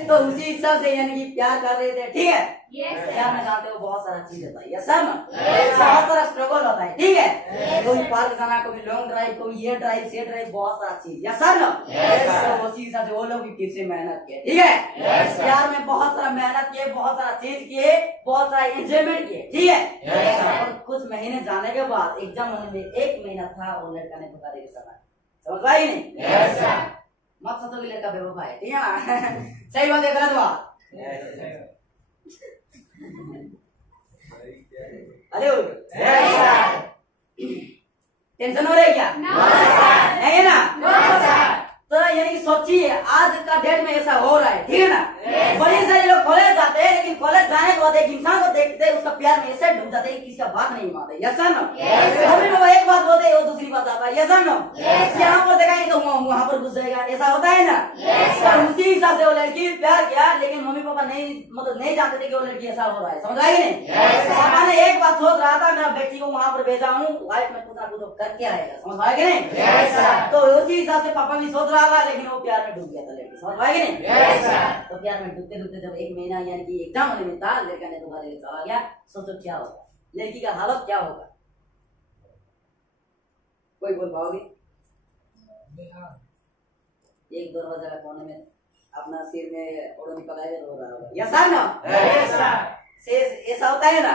तो उसी हिसाब से यानी कि प्यार कर रहे थे, ठीक है। प्यार में जानते हो बहुत सारा चीज होता है, यस सर नो। बहुत सारा स्ट्रगल होता है, ठीक है। कोई पार्क जाना, कोई लॉन्ग ड्राइव, कोई ये ड्राइव से ड्राइव, बहुत सारा चीज, यस सर नो। तो उसी हिसाब से वो लोग भी फिर से मेहनत किए, ठीक है। प्यार में बहुत सारा मेहनत किए, बहुत सारा चीज किए, बहुत सारा एंजॉयमेंट किए, ठीक है। और कुछ महीने जाने के बाद एग्जाम होने में 1 महीना था, वो लड़का ने बता दिया समझ पाई नहीं। मत सोचो कि लड़का बेवफा है, ठीक है ना। सही बात है, गलत बात। अरे टेंशन हो रही है क्या? नहीं है ना। तो यानी कि सोचिए आज का डेट में ऐसा हो रहा है, ठीक है ना। बड़ी सारे लोग कॉलेज जाते हैं, लेकिन कॉलेज जाने के बाद एक इंसान को देखते हैं उसका प्यार में ऐसे डूब जाते हैं किसी का बात नहीं मानते। Yes sir no? Mummy papa एक बात बोलते हैं वो दूसरी बात आता है। Yes sir no? यहाँ पर देखा तो वहाँ पर घुस जाएगा, ऐसा होता है ना। तो उसी हिसाब से वो लड़की प्यार किया, लेकिन मम्मी पापा नहीं मतलब नहीं जानते थे कि वो लड़की ऐसा हो रहा है। समझ आई नहीं? पापा ने एक बात सोच रहा था मेरा बेटी को वहाँ पर भेजा हूँ, लाइफ में कुछ ना कुछ करके आएगा। समझ आएगा नहीं? तो उसी हिसाब से पापा भी सोच रहा था, लेकिन वो प्यार में डूब गया था लड़की। समझ आएगा नहीं? तो प्यार में डूबते डूबते जब 1 महीना यानी कि एग्जाम होने में था, लड़का ने तुम्हारे लिए चला गया। सोचो क्या होगा, लड़की का हालत क्या होगा? कोई बोल पाओगे? एक दरवाजा का कोने में अपना सिर में ओढ़नी पकड़े रो रहा होगा। यस सर ना? ऐसा होता है ना,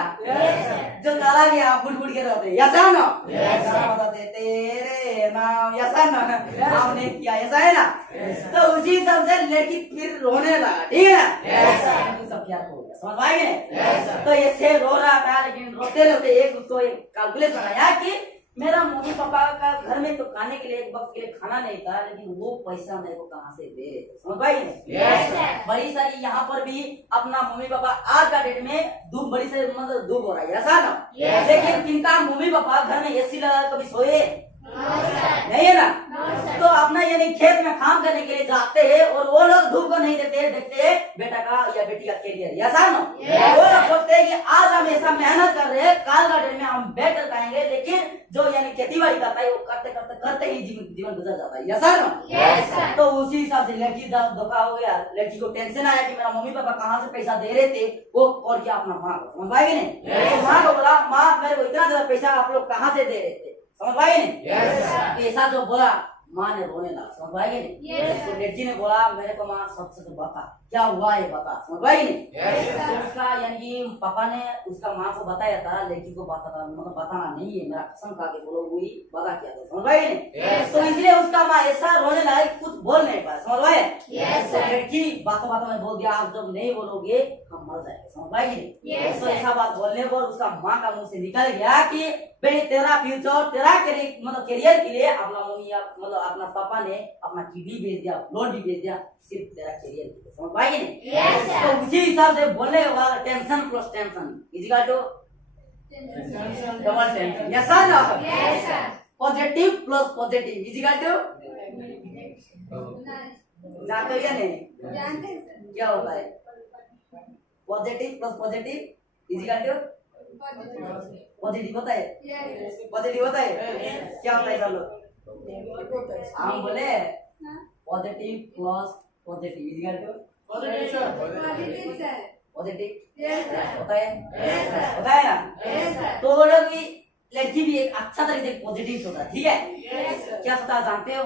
जो चला गया फुट फुट के रोते। यस सर ना? बताते तेरे नाम। यस सर ना? आपने किया, ऐसा है ना? तो उसी हिसाब से लड़की फिर रोने लगा। ठीक है ना? सब क्या हो गया, समझ पाएंगे? तो ये से रो रहा था, लेकिन रोते रोते एक उसको एक कैलकुलेशन आया कि मेरा मम्मी पापा का घर में तो खाने के लिए एक वक्त के लिए खाना नहीं था, लेकिन वो पैसा मेरे को कहाँ से दे रहे थे। समझ पाइए? बड़ी सारी यहाँ पर भी अपना मम्मी पापा आज का डेट में बड़ी सारी मतलब दुख हो रहा है। ऐसा ना? लेकिन जिनका मम्मी पापा घर में एसी लगा कभी सोए नहीं है ना, तो अपना यानी खेत में काम करने के लिए जाते हैं और वो लोग धूप को नहीं देते, देखते हैं बेटा का या बेटी का कैरियर। ऐसा ना? वो लोग सोचते हैं कि आज हम ऐसा मेहनत कर रहे हैं, काल का डेट में हम बेटर खाएंगे, लेकिन जो यानी खेती बाड़ी करता है वो करते करते करते ही जीवन गुजर जाता है। ऐसा ना? तो उसी हिसाब से लड़की धोखा हो गया, लड़की को टेंशन आया कि मेरा मम्मी पापा कहाँ से पैसा दे रहे थे, वो और क्या अपना माँ को। समझ पाएगी नहीं? तो माँ को बोला, माँ मेरे को इतना ज्यादा पैसा आप लोग कहाँ से दे रहे थे। समझ पाएगी नहीं? ऐसा जो बोला माँ ने रोने लगा। समझ पाएगी नहीं? तो लड़की ने बोला मेरे को माँ सबसे तो बता क्या हुआ है, बता। समझ पाएगी नहीं? तो उसका यानी कि पापा ने उसका माँ को बताया था, लड़की को बताना मतलब बताना नहीं है, मेरा कसम खा के बोलो वही वादा किया था। समझ पाएगी नहीं? तो इसलिए उसका माँ ऐसा रोने लगा कुछ बोल नहीं पाया। समझ पाए? तो लड़की बातों बातों में बोल दिया आप जब नहीं बोलोगे हम मर जाएंगे। समझ पाएगी नहीं? तो ऐसा बात बोलने पर उसका माँ का मुंह से निकल गया कि बेटी तेरा फ्यूचर तेरा मतलब करियर के लिए अपना मम्मी मतलब अपना पापा ने अपना किडनी बेच दिया, ब्लड भी बेच दिया, सिर्फ तेरा करियर के लिए। समझ पाएगी नहीं? तो उसी हिसाब से बोलने के बाद tension plus tension is equal to double tension. Yes sir ना? Positive plus positive is equal to जानते हो या नहीं? क्या होता है? Positive plus positive is equal to positive होता है। पॉजिटिव होता है। क्या होता है सब लोग? हम बोले positive plus positive is equal to positive होता है। होता है ना? तो वो लोग भी लड़की भी एक अच्छा तरीके से पॉजिटिव होता है। ठीक है? क्या होता है जानते हो?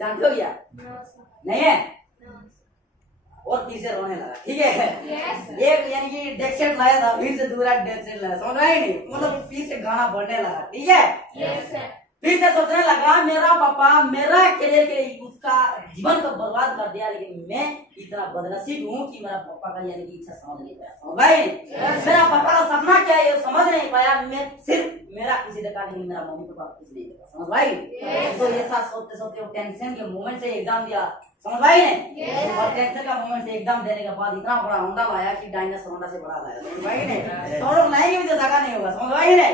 जानते हो क्या? नहीं है? और फिर से रोने लगा। ठीक है? एक यानी कि डेस्क सेट लाया था, फिर से दूसरा डेस्क सेट लाया। समझ रहे नहीं? मतलब फिर से गाना बढ़ने लगा। ठीक है? फिर से सोचने लगा मेरा पापा मेरा करियर के लिए उसका जीवन को बर्बाद कर दिया, लेकिन मैं इतना बदनसीब हूँ कि मेरा पापा का यानी कि इच्छा समझ नहीं पाया। समझ भाई? मेरा पापा का सपना क्या है समझ नहीं पाया, मैं सिर्फ मेरा किसी देखा नहीं, मेरा मम्मी पापा कुछ नहीं देखा। समझ भाई? तो ऐसा सोचते सोचते वो टेंशन के मोमेंट से एग्जाम दिया। समझ भाई ने? और टेंशन का मोमेंट से एग्जाम देने के बाद इतना बड़ा होंडा लाया कि डायनासोर होंडा से बड़ा लाया। समझ भाई ने? तो लोग लाएंगे भी तो जगह नहीं होगा। समझ भाई ने?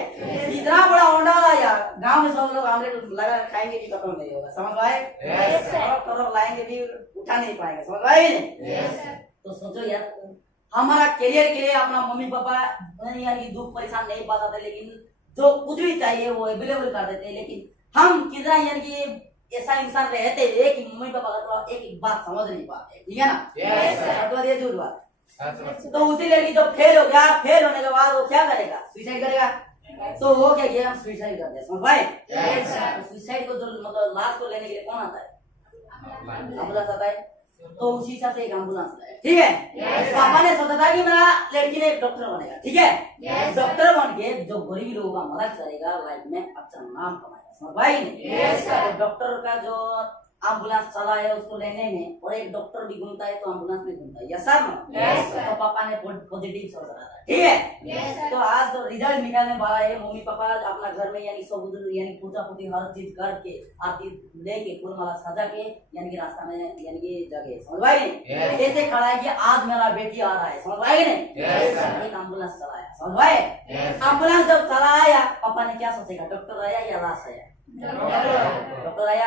इतना बड़ा होंडा लाया, गाँव में सब लोग आमलेट लगा खाएंगे भी खत्म नहीं होगा। समझ भाई? करोड़ लाएंगे भी उठा नहीं पाएंगे। समझ भाई ने? तो सोचो यार हमारा करियर के लिए अपना मम्मी पापा यानी दुख परेशान नहीं पाता था, लेकिन जो कुछ भी चाहिए वो अवेलेबल कर देते, लेकिन हम कितना यानी कि ऐसा इंसान रहते हैं कि मम्मी पापा का एक बात समझ नहीं पाते। ठीक है ना? ये झूठ बात। तो उसी लड़की जब फेल हो गया, फेल होने के बाद वो क्या करेगा? सुसाइड करेगा। तो वो क्या किया? हम सुसाइड कर दिया। समझ भाई? सुसाइड को जो मतलब लाश को लेने के लिए कौन आता है? एम्बुलेंस आता है। तो उसी हिसाब से एक एम्बुलेंस लाया। ठीक है? पापा ने सोचा था कि मेरा लड़की ने एक डॉक्टर बनेगा। ठीक है? डॉक्टर बन के जो गरीब लोगों का मदद करेगा, लाइफ में अच्छा नाम कमाएगा। समझ भाई ने? डॉक्टर का जो एम्बुलेंस चला है उसको लेने में, और एक डॉक्टर भी घूमता है तो एम्बुलेंस में घूमता है। Yes sir? तो पापा ने पॉजिटिव सोच रहा था। ठीक है? तो आज तो रिजल्ट निकालने वाला है। मम्मी पापा अपना घर में यानी सब यानी पूजा पूजी हर चीज करके आरती लेके फूल माला सजा के यानी कि रास्ता में यानी कि जगह समझ पाए नहीं, ऐसे खड़ा है कि आज मेरा बेटी आ रहा है, समझ पाए नहीं। एक एम्बुलेंस चलाया, समझ पाए। एम्बुलेंस जब चलाया पापा ने क्या सोचेगा, डॉक्टर आया या लाश आया? डॉक्टर आया।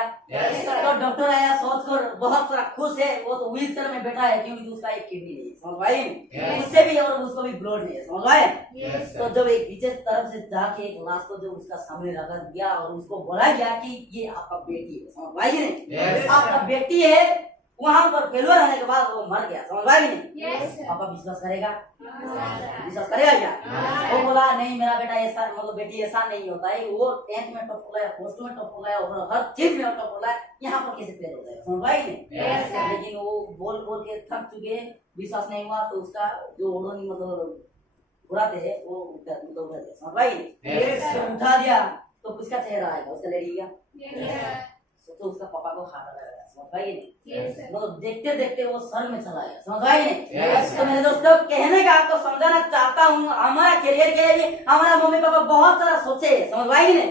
तो डॉक्टर आया सोच कर बहुत सारा खुश है, वो तो व्हील चेयर में बैठा है क्योंकि उसका एक किडनी नहीं है, समझ पाए। उससे भी और उसको भी ब्लड नहीं है, समझ पाए। तो जब एक पीछे तरफ से जाके एक लाश को जो उसका सामने रखा गया और उसको बोला गया कि ये आपका बेटी है, समझ पाए नहीं, आपका बेटी है। वहां पर फेलुअर होने के बाद वो मर गया, समझ पाए नहीं। पापा विश्वास करेगा? विश्वास करेगा क्या? वो बोला नहीं मेरा बेटा ऐसा मतलब बेटी ऐसा नहीं होता है, वो 10th में टॉप हो गया, पोस्ट में टॉप हो गया और हर चीज में टॉप हो गया, यहाँ पर कैसे फेल हो जाएगा, समझ पाए नहीं। लेकिन वो बोल बोल के थक चुके, विश्वास नहीं हुआ तो उसका जो ओढ़नी मतलब बुराते है वो समझ पाए नहीं। उठा दिया तो किसका चेहरा आएगा, उसका लेडी का। तो उसका पापा को हाथ लगा, समझ पाए नहीं। मतलब देखते देखते वो सर में चला गया, समझ पाए नहीं। तो मेरे दोस्तों कहने का आपको समझाना चाहता हूँ, हमारा करियर के लिए भी हमारा मम्मी पापा बहुत सारा सोचे, समझ पाए नहीं।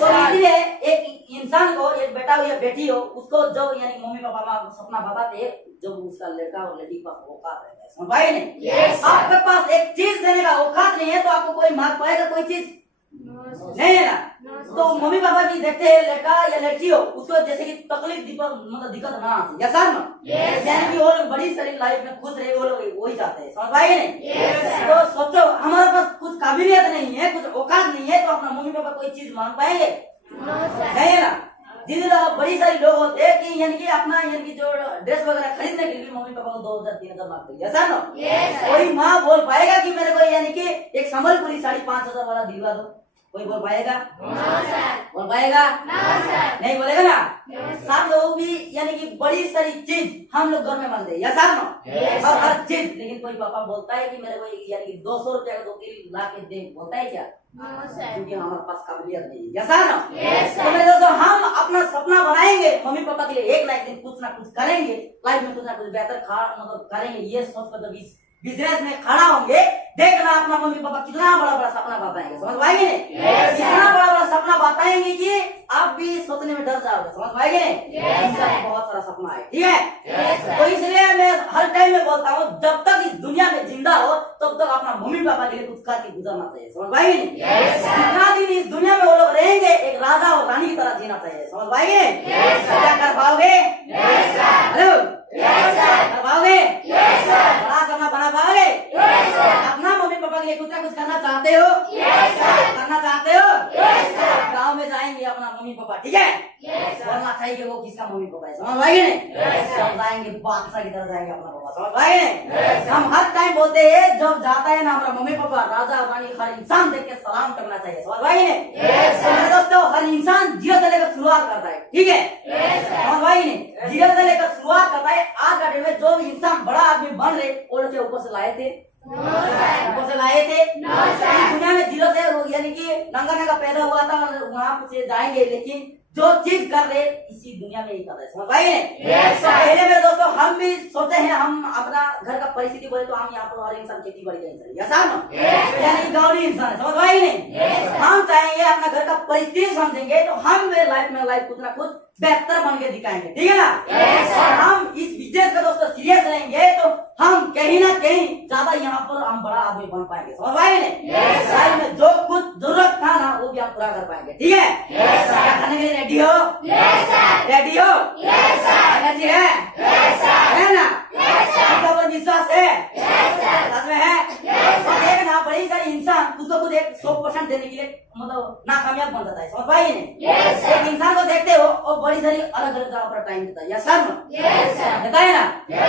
तो इसलिए एक इंसान को एक बेटा हो या बेटी हो उसको जो यानी मम्मी पापा सपना बताते जब उसका लड़का और लड़की पास औकात रहता है, समझ पाए नहीं। आपके पास एक चीज देने का औकात नहीं है तो आपको कोई मार पाएगा, कोई चीज नहीं है ना। तो मम्मी पापा भी देखते हैं लड़का या लड़की हो उसको जैसे कि तकलीफ मतलब दिक्कत ना आती, या सर यानी कि वो लोग बड़ी सारी लाइफ में खुश रहे, वो लोग वही चाहते हैं, समझ पाएंगे नहीं। तो सोचो हमारे पास कुछ काबिलियत नहीं है, कुछ औकात नहीं है तो अपना मम्मी पापा कोई चीज मांग पाएंगे नहीं है ना। जिस बड़ी सारी लोग होते हैं कि यानी कि अपना यानी कि जो ड्रेस वगैरह खरीदने के लिए मम्मी पापा को 2000-3000 मांगते हैं, ऐसा ना। कोई माँ बोल पाएगा कि मेरे को यानी कि एक संबलपुरी साड़ी 5000 वाला दिलवा दो, कोई बोल पाएगा? बोल पाएगा? नहीं बोलेगा ना। साथ लोग भी यानी कि बड़ी सारी चीज हम लोग घर में मांगते हैं, या साथ में और हर चीज, लेकिन कोई पापा बोलता है कि मेरे को यानी कि 200 रुपया का 2 किलो ला के दे, बोलता है क्या? क्योंकि हमारे पास काबिलियत नहीं है, या साथ। तो मेरे दोस्तों हम अपना सपना बनाएंगे मम्मी पापा के लिए, एक ना एक दिन कुछ ना कुछ करेंगे लाइफ में, कुछ ना कुछ बेहतर मतलब करेंगे, ये सोच कर जब इस बिजनेस में खड़ा होंगे देखना अपना मम्मी पापा कितना बड़ा बड़ा सपना बताएंगे, समझ पाएंगे नहीं। कितना बड़ा बड़ा सपना बताएंगे कि आप भी सोचने में डर जाओगे, समझ पाएंगे नहीं। बहुत सारा सपना है, ठीक है। तो इसलिए मैं हर टाइम में बोलता हूँ जब तक इस दुनिया में जिंदा हो तब तक अपना मम्मी पापा के लिए कुछ करके गुजरना चाहिए, समझ पाएंगे नहीं। जितना दिन इस दुनिया में वो लोग रहेंगे एक राजा और रानी की तरह जीना चाहिए, समझ पाएंगे। क्या कर पाओगे? हेलो, कर पाओगे? बड़ा सपना बना पाओगे? अपना मम्मी पापा के लिए कुछ ना कुछ करना चाहते हो? करना चाहते हो? गाँव में जाएंगे अपना मम्मी पापा, ठीक है, बोलना चाहिए कि वो किसका मम्मी पापा है, समझ पाएंगे नहीं। जाएंगे बादशाह की तरह जाएंगे अपना पापा, समझ पाएंगे। हम हर टाइम बोलते हैं जब जाता है ना हमारा मम्मी पापा राजा रानी हर इंसान देख के सलाम करना चाहिए, समझ पाएंगे नहीं। दोस्तों हर इंसान जीरो से लेकर शुरुआत करता है, ठीक है, समझ पाएंगे नहीं। जीरो से लेकर शुरुआत करता है। आज का डेट में जो भी इंसान बड़ा आदमी बन रहे वो लोग ऊपर से लाए थे, ऊपर से लाए थे। दुनिया में जीरो से यानी कि नंगा पैदा हुआ था वहां से जाएंगे, लेकिन जो चीज कर रहे इसी दुनिया में ही कर रहे, समझ पाएंगे। पहले मेरे दोस्तों हम भी सोचे हैं, हम अपना घर का परिस्थिति बोले तो हम यहाँ पर हर इंसान खेती बाड़ी का इंसान है, यानी गाँवी इंसान है, समझ पाएंगे नहीं। हम चाहेंगे अपना घर का परिस्थिति समझेंगे तो हम लाइफ में कुछ ना कुछ बेहतर बन के दिखाएंगे, ठीक है ना। और हम इस बिजनेस का दोस्तों सीरियस लेंगे तो हम कहीं ना कहीं ज्यादा यहाँ पर हम बड़ा आदमी बन पाएंगे, समझ पाएंगे नहीं। लाइफ में जो कुछ जरूरत था ना वो भी हम पूरा कर पाएंगे, ठीक है। क्या खाने के लिए रेडी हो? रेडी हो? एनर्जी है ना? आपका ऊपर विश्वास है? सच में है? देखना बड़ी सारी इंसान खुद को खुद 100% देने के लिए मतलब नाकामयाब बन जाता है, समझ पाइए नहीं। एक इंसान को देखते हो और बड़ी सारी अलग अलग जगह पर टाइम देता है, या सर देता है ना।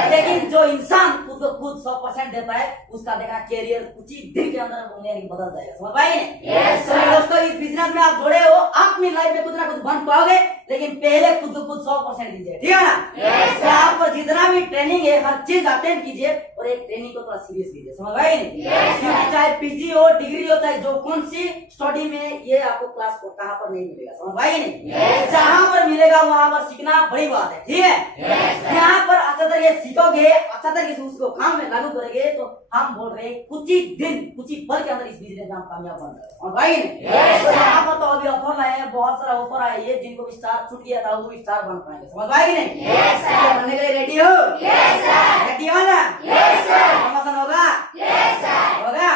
लेकिन जो इंसान खुद को खुद 100% देता है उसका देखना कैरियर कुछ ही दिन के अंदर बदल जाएगा, समझ पाइए। दोस्तों इस बिजनेस में आप जुड़े हो, आप अपनी लाइफ में कुछ ना कुछ बन पाओगे, लेकिन पहले खुद को खुद 100% दीजिए, ठीक है ना। आप पर जितना भी ट्रेनिंग है हर चीज अटेंड कीजिए और एक ट्रेनिंग को थोड़ा सीरियस लीजिए, समझ भाई नहीं? क्योंकि चाहे पीजी हो, डिग्री हो, चाहे जो कौन सी स्टडी में, ये आपको क्लास को कहाँ पर नहीं मिलेगा, समझ भाई नहीं? जहाँ पर मिलेगा वहाँ पर सीखना बड़ी बात है, ठीक है? यहाँ पर अच्छा तरीके सीखोगे, अच्छा तरीके से उसको काम में लागू करेंगे, तो हम बोल रहे हैं कुछ ही दिन, कुछ ही पल के अंदर इस बिजनेस में हम कामयाब बन जाएंगे, समझ भाई नहीं? तो यहाँ पर तो अभी ऑफर आए हैं, बहुत सारा ऑफर आए हैं, जिनको भी स्टार छूट गया था वो स्टार बन पाएंगे, समझ भाई नहीं? बनने के लिए रेडी हो? रेडी हो ना? प्रमोशन होगा? होगा?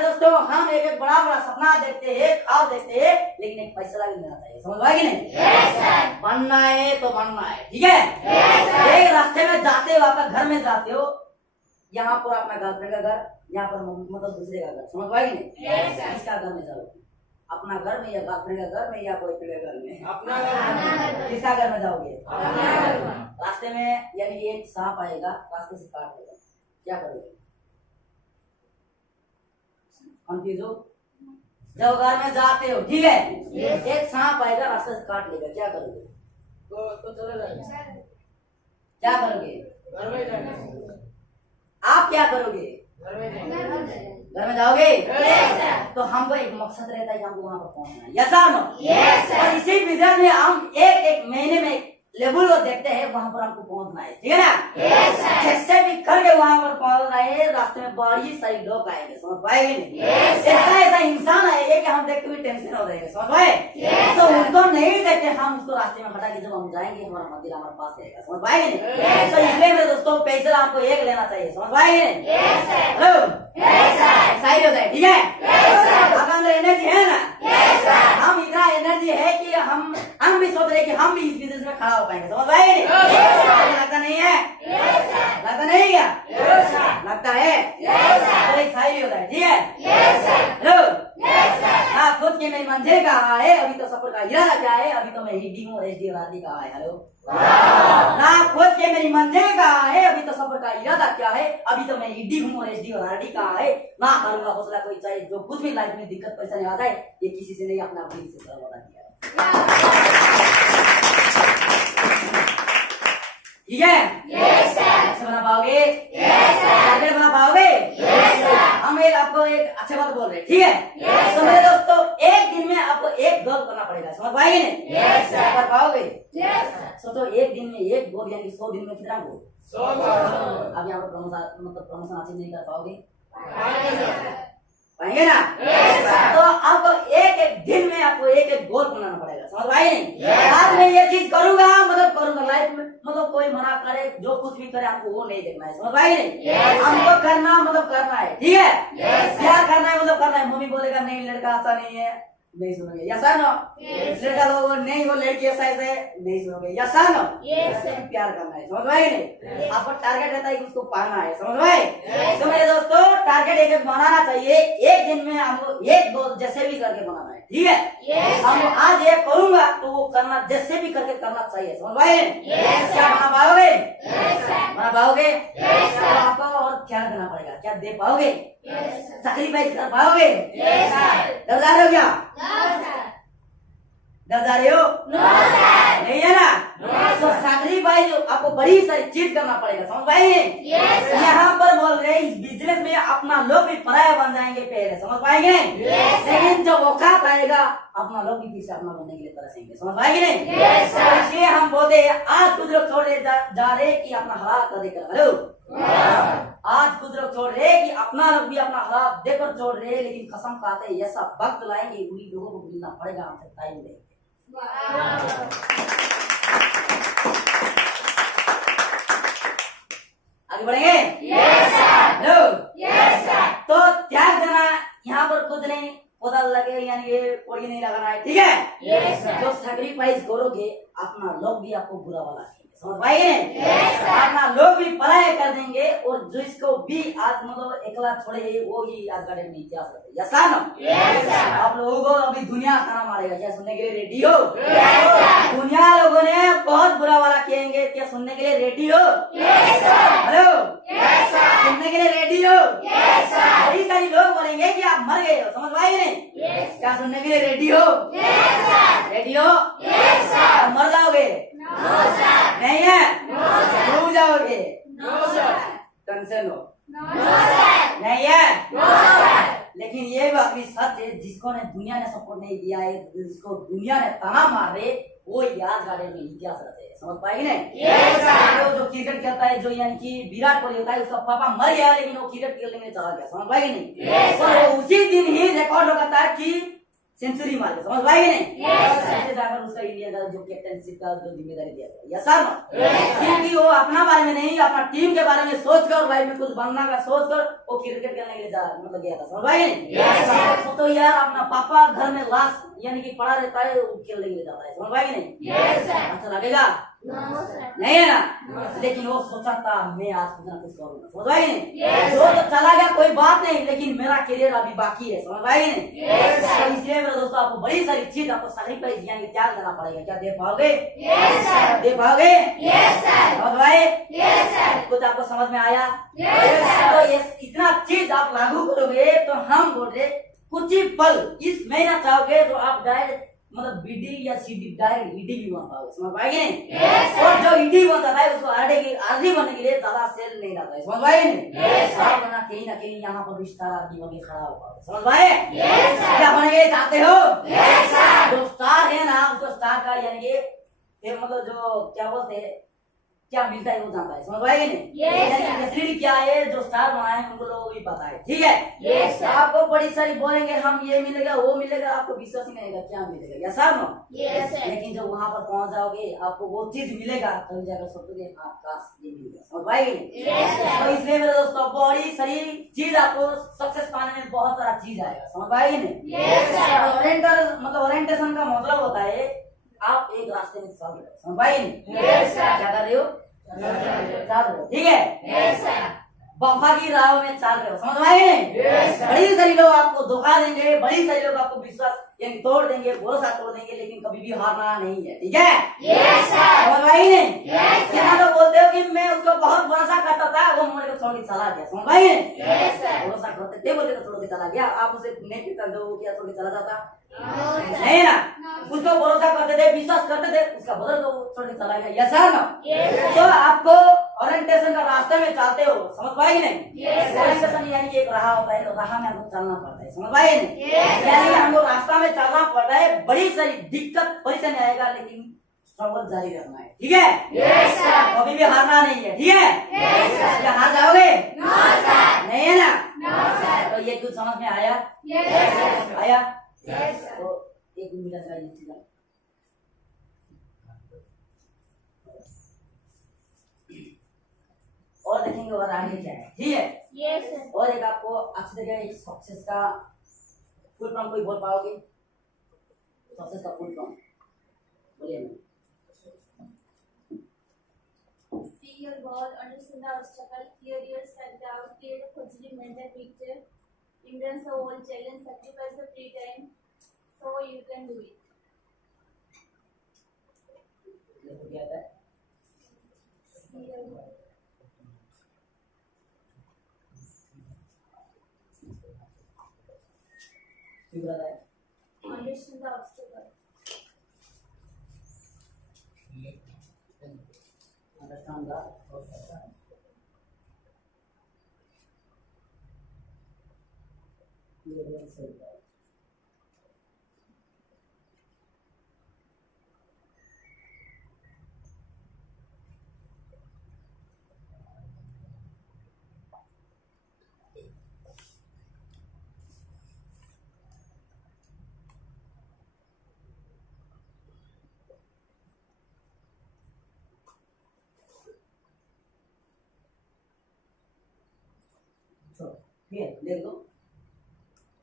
दोस्तों, हम एक बड़ा बड़ा सपना देखते हैं, ख्वाब देखते हैं, लेकिन एक पैसा भी मिलना चाहिए, समझ भाई नहीं? बनना है तो बनना है, ठीक है? एक रास्ते में जाते हो, आपका घर में जाते हो, यहाँ पर अपना गर्लफ्रेंड का घर, यहाँ पर मतलब दूसरे का घर, समझ भाई नहीं? किसका घर में जाओगे? अपना घर में या गर्लफ्रेंड का घर में या कोई के घर में? अपना घर। किसका घर में जाओगे? रास्ते में यानी एक सांप आएगा, रास्ते से काट लेगा, क्या करोगे? कंफ्यूज हो? जब घर में जाते हो, ठीक है, एक सांप आएगा, रास्ते से काट लेगा, क्या करोगे? तो चले जाएगा। क्या करोगे? आप क्या करोगे? घर में जाओगे? तो हमको एक मकसद रहता है कि हमको वहां पर पहुंचना है, यस और नो? और इसी बिजनेस में हम एक एक महीने में लेवल को देखते हैं, वहां पर हमको पहुंचना है, ठीक है ना? जैसे भी करके वहां पर पहुंचना है, रास्ते में बड़ी सारी लोग आएंगे, समझ पाएंगे नहीं? ऐसा इंसान आएगा कि हम देखते हुए टेंशन हो जाएंगे, समझ पाए? तो उनको नहीं देखते, हम उसको रास्ते में हटा के जब हम जाएंगे, हमारा मंदिर हमारे पास रहेगा, समझ पाएंगे नहीं? तो इसलिए मेरे दोस्तों, पैसा आपको एक लेना चाहिए, समझ पाएंगे नहीं? हेलो, सही हो जाए, ठीक है? आपका अंदर एनर्जी है ना? हम इतना एनर्जी है कि हम भी सोच रहे कि हम भी इस बिजनेस में खड़ा हो पाएंगे, समझ पाएंगे नहीं? लगता नहीं है? लगता नहीं क्या? लगता है? तो एक शायरी होता है, ठीक है? ना खुद की मेरी मंजिल कहाँ है, अभी तो सफर का इरादा क्या है, अभी तो मैं हिडी हूँ, एचडी राधी कहाँ है? हेलो, ना खुद के मेरी मंजिल कहाँ है, अभी तो सफर का इरादा क्या है, अभी तो मैं हिडी हूँ और एचडी राधी कहाँ है? ना करूंगा हौसला कोई, चाहे जो कुछ भी लाइफ में दिक्कत परेशानी आ जाए, ये किसी से नहीं, अपना अपनी से बता दिया, ठीक है? अच्छे बना पाओगे? बना पाओगे? हम एक आपको एक अच्छे बात बोल रहे हैं, ठीक है? तो मेरे दोस्तों, एक दिन में आपको एक गोल करना पड़ेगा, समझ पाएंगे नहीं? कर पाओगे? सोचो, एक दिन में एक गोल, यानी 100 दिन में कितना गोल? 100 गोल। अब यहाँ पर प्रमोशन हासिल नहीं कर पाओगे? पाएंगे ना? तो आपको एक एक दिन में आपको एक एक गोल बनाना पड़ेगा, समझ पाए नहीं? आज मैं ये चीज करूंगा, मतलब करूंगा लाइफ में, मतलब कोई मना करे, जो कुछ भी करे, आपको वो नहीं देखना है, समझ पाए नहीं? हमको करना मतलब करना है, ठीक है? क्या करना है मतलब करना है। मम्मी बोलेगा नहीं लड़का अच्छा नहीं है, नहीं सुनोगे, या सर नो? लड़का लोग नहीं, वो लड़की ऐसा है, नहीं सुनोगे, या सर नो? प्यार करना है, समझ पाए नहीं? आपको टारगेट रहता है कि उसको पाना है, समझ पाए? तो मेरे दोस्तों, टारगेट एक एक बनाना चाहिए, एक दिन में हमको एक गोल जैसे भी करके बनाना है, ठीक है? हम आज ये करूंगा तो वो करना जैसे भी करके करना चाहिए, समझ पाए? क्या बना पाओगे? बना पाओगे? तो आपको और क्या देना पड़ेगा, क्या दे पाओगे? सैक्रिफाइस कर पाओगे? डर जा रहे हो क्या? डर जा रहे हो? नहीं है ना? तो सैक्रिफाइस आपको बड़ी सारी चीज करना पड़ेगा, समझ पाएंगे? यहाँ पर बोल रहे हैं, इस बिजनेस में अपना लोग भी पराया बन जाएंगे पहले, समझ पाएंगे? लेकिन जब औकात आएगा, अपना लोग भी फिर से अपना बनने के लिए तरसेंगे, समझ पाएंगे नहीं? तो इसलिए हम बोलते हैं, आज कुछ लोग छोड़ जा रहे कि अपना हालात का देकर, हेलो, आज कुछ लोग छोड़ रहे कि अपना लोग भी अपना हालात देकर छोड़ रहे, लेकिन कसम खाते हैं ऐसा वक्त लाएंगे, उन्हीं लोगों को मिलना पड़ेगा, हमसे टाइम देंगे। आगे बढ़ेंगे? तो त्याग देना, यहाँ पर कुछ नहीं, पौधा लगे यानी ये कोई नहीं लगाना है, ठीक है? जो सैक्रिफाइस करोगे, अपना लोग भी आपको बुरा वाला है, समझ पाएंगे? अपना लोग भी पराया कर देंगे, और जिसको भी आज मतलब एकला छोड़े वो ही आज का टाइम नहीं जा सकते, यस सर नो? आप लोगों को अभी दुनिया खाना मारेगा, क्या सुनने के लिए रेडी हो? दुनिया लोगों ने बहुत बुरा वाला कहेंगे, क्या सुनने के लिए रेडी हो? हेलो, सुनने के लिए रेडी हो? बड़ी सारी लोग बोलेंगे कि आप मर गए हो, समझ पाए नहीं? क्या सुनने के लिए रेडी हो? रेडी हो? मर जाओगे? नहीं है? डूब जाओगे? टेंशन हो नो सर। नहीं है। No sir. लेकिन ये बात भी सच है, जिसको ने दुनिया ने सपोर्ट नहीं किया है, जिसको दुनिया ने तना मार रहे, वो यादगार में इतिहास रचे। समझ पाएगी नहीं? Yes, sir. जो क्रिकेट खेलता है, जो यानी कि विराट कोहली होता है, उसका पापा मर गया लेकिन वो क्रिकेट खेलने के लिए चला गया। समझ पाएगी नहीं? Yes, और वो उसी दिन ही रिकॉर्ड हो जाता है कि सेंचुरी मार गया। समझ पाएगी नहीं? Yes, sir. ऐसे जाकर उसका इंडिया का जो कैप्टनशिप का जो जिम्मेदारी दिया गया। Yes sir. Yes, sir. क्योंकि वो अपना बारे में नहीं, अपना टीम के बारे में सोचकर, लाइफ में कुछ बनना का सोचकर वो क्रिकेट खेलने के लिए मतलब गया था। समझ पाएगी नहीं? Yes, sir. वो तो यार अपना पापा घर में लाश यानी कि पड़ा रहता है, वो खेलने के लिए जाता है। समझ पाएगी नहीं? Yes, sir. अच्छा लगेगा? No sir. नहीं है ना? No, sir. लेकिन वो सोचा था मैं आज कुछ ना कुछ करूंगा। समझ पाएगी नहीं? Yes, जो sir. तो चला गया कोई बात नहीं, लेकिन मेरा करियर अभी बाकी है। समझ पाएगी नहीं? Yes, sir. तो इसलिए मेरे दोस्तों आपको बड़ी सारी चीज आपको सैक्रिफाइस यानी कि त्याग देना पड़ेगा। क्या दे पाओगे? Yes, sir. दे पाओगे? Yes, sir. समझ पाए? Yes, sir. कुछ आपको समझ में आया? Yes, sir. तो ये इतना चीज आप लागू करोगे तो हम बोल रहे कुछ ही पल इस महीना चाहोगे तो आप डायरेक्ट मतलब बीडी या सीडी डायरेक्ट ईडी भी बन पाओगे। समझ पाएंगे नहीं? Yes, sir. और जो ईडी बन जाता है उसको आरडी बनने के लिए ज्यादा सेल नहीं रहता है। समझ पाएंगे नहीं? Yes, sir. आप बना कहीं ना कहीं यहाँ पर स्टार आरडी बन के खड़ा होगा। समझ पाए? Yes, sir. क्या बनने चाहते हो? Yes, sir. जो स्टार है ना उसको स्टार का यानी कि ये मतलब जो क्या बोलते हैं क्या मिलता है वो जानता है। समझ पाएंगे नहीं? Yes, यानी sir. कि फैसिलिटी क्या है, जो स्टार बनाए हैं उनको लोगों को भी पता है। ठीक है? Yes, sir. आपको बड़ी सारी बोलेंगे हम ये मिलेगा वो मिलेगा, आपको विश्वास ही नहीं आएगा क्या मिलेगा। या सर नो? Yes, sir. लेकिन जब वहां पर पहुंच जाओगे आपको वो चीज मिलेगा तभी जाकर सोचोगे हाँ काश ये मिलेगा। समझ पाएंगे नहीं? Yes, sir. तो इसलिए मेरे दोस्तों बड़ी सारी चीज आपको सक्सेस पाने में बहुत सारा चीज आएगा। समझ पाएंगे नहीं? Yes, sir. ओरिएंटर मतलब ओरिएंटेशन का मतलब होता है आप एक रास्ते में चल रहे हो। समझ पाएंगे नहीं? Yes, sir. क्या कर रहे हो? चल रहे हो। ठीक है? Yes, sir. वफा की राह में चल रहे हो। समझ में आए नहीं? Yes, sir. बड़ी सारी लोग आपको धोखा देंगे, बड़ी सारी लोग आपको विश्वास यानी तोड़ देंगे, भरोसा तोड़ देंगे, लेकिन कभी भी हारना नहीं है। ठीक है? Yes, sir. समझ में आई नहीं? Yes, sir. कितना लोग बोलते हो कि मैं उसको बहुत भरोसा करता था, वो मेरे को छोड़ के चला गया। समझ में आई नहीं? Yes, sir. भरोसा करते थे बोलते छोड़ के चला गया, आप उसे नहीं पीता दो क्या छोड़ के चला जाता? No, sir. नहीं ना? उसको भरोसा करते थे, विश्वास करते थे, उसका बदल दो छोड़ के चला गया। यस सर ना? Yes, sir. तो आपको ओरिएंटेशन का रास्ते में चलते हो। समझ पाएगी नहीं? Yes, sir. ओरिएंटेशन यानी कि एक राह होता है, तो राह में हमको चलना पड़ता है। समझ पाएगी नहीं? Yes, sir. यानी कि हमको रास्ता में चलना पड़ता है, बड़ी सारी दिक्कत परेशानी आएगा, लेकिन स्ट्रगल जारी रखना है। ठीक है? Yes, sir. कभी भी हारना नहीं है। ठीक है? Yes, sir. क्या हार जाओगे? No, sir. नहीं है ना? No, sir. तो ये कुछ समझ में आया? Yes, sir. आया? Yes, sir. तो एक मिनट का ये चीज़ है। और देखेंगे और आगे क्या है। ठीक है? Yes sir. और एक आपको अच्छी तरह एक सक्सेस का फुल फॉर्म कोई बोल पाओगे? सक्सेस का फुल फॉर्म बोलिए ना। See your goal, understand the obstacle, clear your self-doubt, create a positive mental picture, embrace the whole challenge, sacrifice the free time, so you can do it. ये हो गया था। See your goal. क्यों बोला है? Understand the obstacle. Understand the obstacle. Clear your self-doubt. ठीक है, देख लो।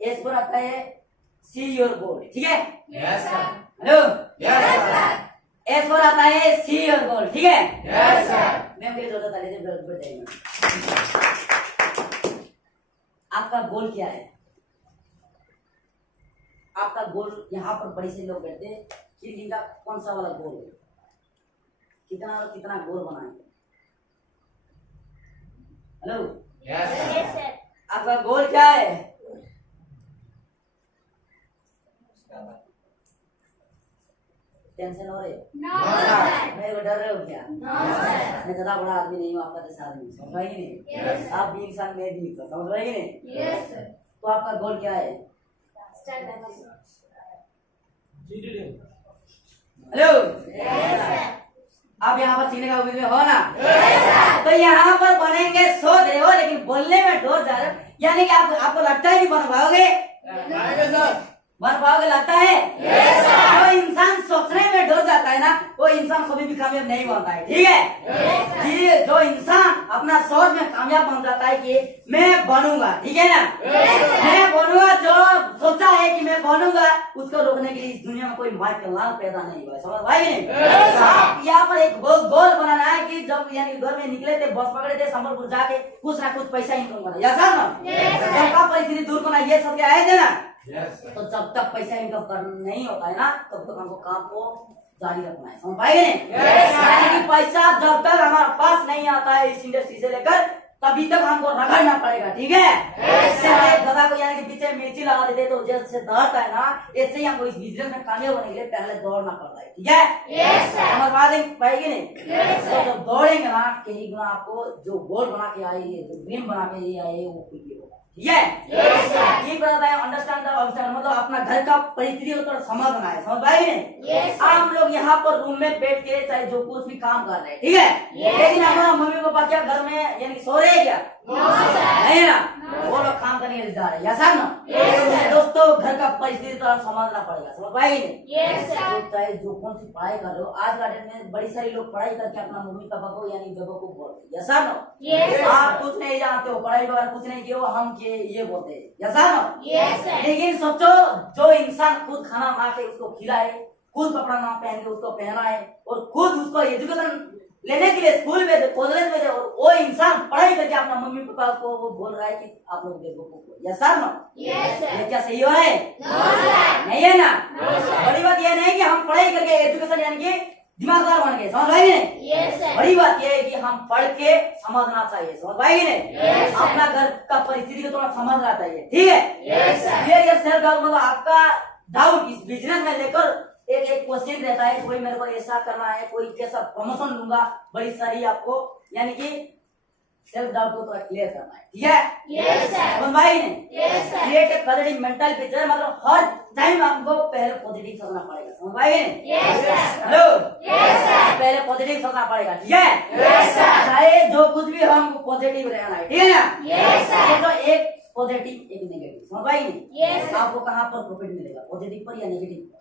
एस पर आता है सी योर गोल। ठीक है? Yes, sir. Hello. Yes, sir. S पर आता है सी योर गोल। ठीक है? Yes, sir. मैं मेरी जरूरत है, लेकिन बढ़ जाएगा। आपका गोल क्या है? आपका गोल यहाँ पर बड़ी से लोग कहते हैं कि इनका कौन सा वाला गोल है, कितना गोल बनाएंगे। Hello, Yes, sir. Yes sir. आपका गोल क्या है? टेंशन हो रही है? No sir. मेरे को डर रहे हो क्या? No sir. मैं ज्यादा बड़ा आदमी नहीं हूँ आपका जैसा आदमी, समझ पाएगी नहीं? यस। आप भी इंसान, मैं भी इंसान, समझ पाएगी नहीं? Yes sir. तो आपका गोल क्या है? Hello, yes sir. आप यहाँ पर सीखने का उम्मीद में हो ना? तो यहाँ पर बनेंगे सोच रहे हो, लेकिन बोलने में डर जा रहे हो, यानी कि आपको लगता है कि बन पाओगे? बन पाओगे लगता है? जो इंसान सोचने में डर जाता है ना, वो इंसान कभी भी कामयाब नहीं बनता है, ठीक है? जी, जो इंसान अपना सोच में कामयाब बन जाता है कि मैं बनूंगा, ठीक है ना? मैं बनूंगा, जो सोचा है कि मैं बनूंगा, उसको रोकने के लिए इस दुनिया में कोई माइकल पैदा नहीं हुआ, समझ भाई नहीं? आप यहाँ पर एक गोल बनाना है कि जब यानी घर में निकले थे, बस पकड़े थे, संबलपुर जाके कुछ ना कुछ पैसा इनकम करना, या सर ना? सबका परिस्थिति दूर करना, ये सब आए थे ना? तो जब तक पैसा इनकम करना नहीं होता है ना, तब तक हमको काम को जारी रखना है, समझ पाएंगे नहीं? यानी कि पैसा जब तक हमारे पास नहीं आता है इस इंडस्ट्री से लेकर, तभी तक हमको रगड़ना पड़ेगा, ठीक है? इससे गधा को यानी कि पीछे मिर्ची लगा देते तो जैसे दौड़ता है ना, ऐसे ही हमको इस बिजनेस में कामयाब होने के लिए पहले दौड़ना पड़ता है, ठीक है? समझ पाएगी नहीं? तो जब दौड़ेंगे ना, कहीं गुना आपको जो गोल बना के आए, जो ड्रीम बना के ये आए, वो पूरी होगा, ठीक है? ये बताता है अंडरस्टैंड द ऑब्स्टेकल, मतलब अपना घर का परिस्थिति को समझना है, समझ पाएगी नहीं? हम लोग यहाँ पर रूम में बैठ के चाहे जो कुछ भी काम कर रहे हैं, ठीक है? लेकिन हमारा मम्मी पापा क्या घर में यानी सो रहे हैं क्या? नहीं ना, वो लोग काम करने के लिए जा रहे हैं, या सर ना? दोस्तों, घर का परिस्थिति तो समझना पड़ेगा, समझ पाएगी नहीं? चाहे जो कौन सी पढ़ाई कर रहे हो, आज का डेट में बड़ी सारी लोग पढ़ाई करके अपना मम्मी पापा को यानी बेवकूफ बोलते हैं, या सर ना? आप कुछ नहीं जानते हो, पढ़ाई वगैरह कुछ नहीं किए हो, हम ये बोलते हैं, या सर ना? लेकिन सोचो, जो इंसान खुद खाना बना के उसको खिलाए, खुद कपड़ा ना पहन के उसको पहनाए, और खुद उसको एजुकेशन लेने के लिए स्कूल में दे, कॉलेज में दे, और वो इंसान पढ़ाई करके अपना मम्मी पापा को वो बोल रहा है कि आप लोग बेवकूफ हो, या सर ना? ये क्या सही हो रहा है? नहीं है ना? बड़ी बात यह नहीं कि हम पढ़ाई करके एजुकेशन यानी कि दिमागदार बन गए, समझ पाएगी नहीं? बड़ी बात यह है कि हम पढ़ के समझना चाहिए, समझ पाएगी नहीं? अपना घर का परिस्थिति को थोड़ा समझना चाहिए, ठीक है? क्लियर? सेल्फ डाउट मतलब आपका डाउट इस बिजनेस में लेकर एक क्वेश्चन रहता है, कोई मेरे को ऐसा करना है, कोई कैसा प्रमोशन लूंगा, बड़ी सारी आपको यानी कि सेल्फ डाउट को थोड़ा क्लियर करना है, ठीक है? समझ पाएगी नहीं? Create a positive mental picture, मतलब हर टाइम आपको पहले पॉजिटिव सोचना पड़ेगा, समझ पाएगी नहीं? हेलो, पहले पॉजिटिव सोचना पड़ेगा, ठीक है? चाहे जो कुछ भी हमको पॉजिटिव रहना है, ठीक है ना? तो एक पॉजिटिव एक नेगेटिव, समझ पाएगी नहीं? आपको कहाँ पर प्रॉफिट मिलेगा, पॉजिटिव पर या नेगेटिव पर?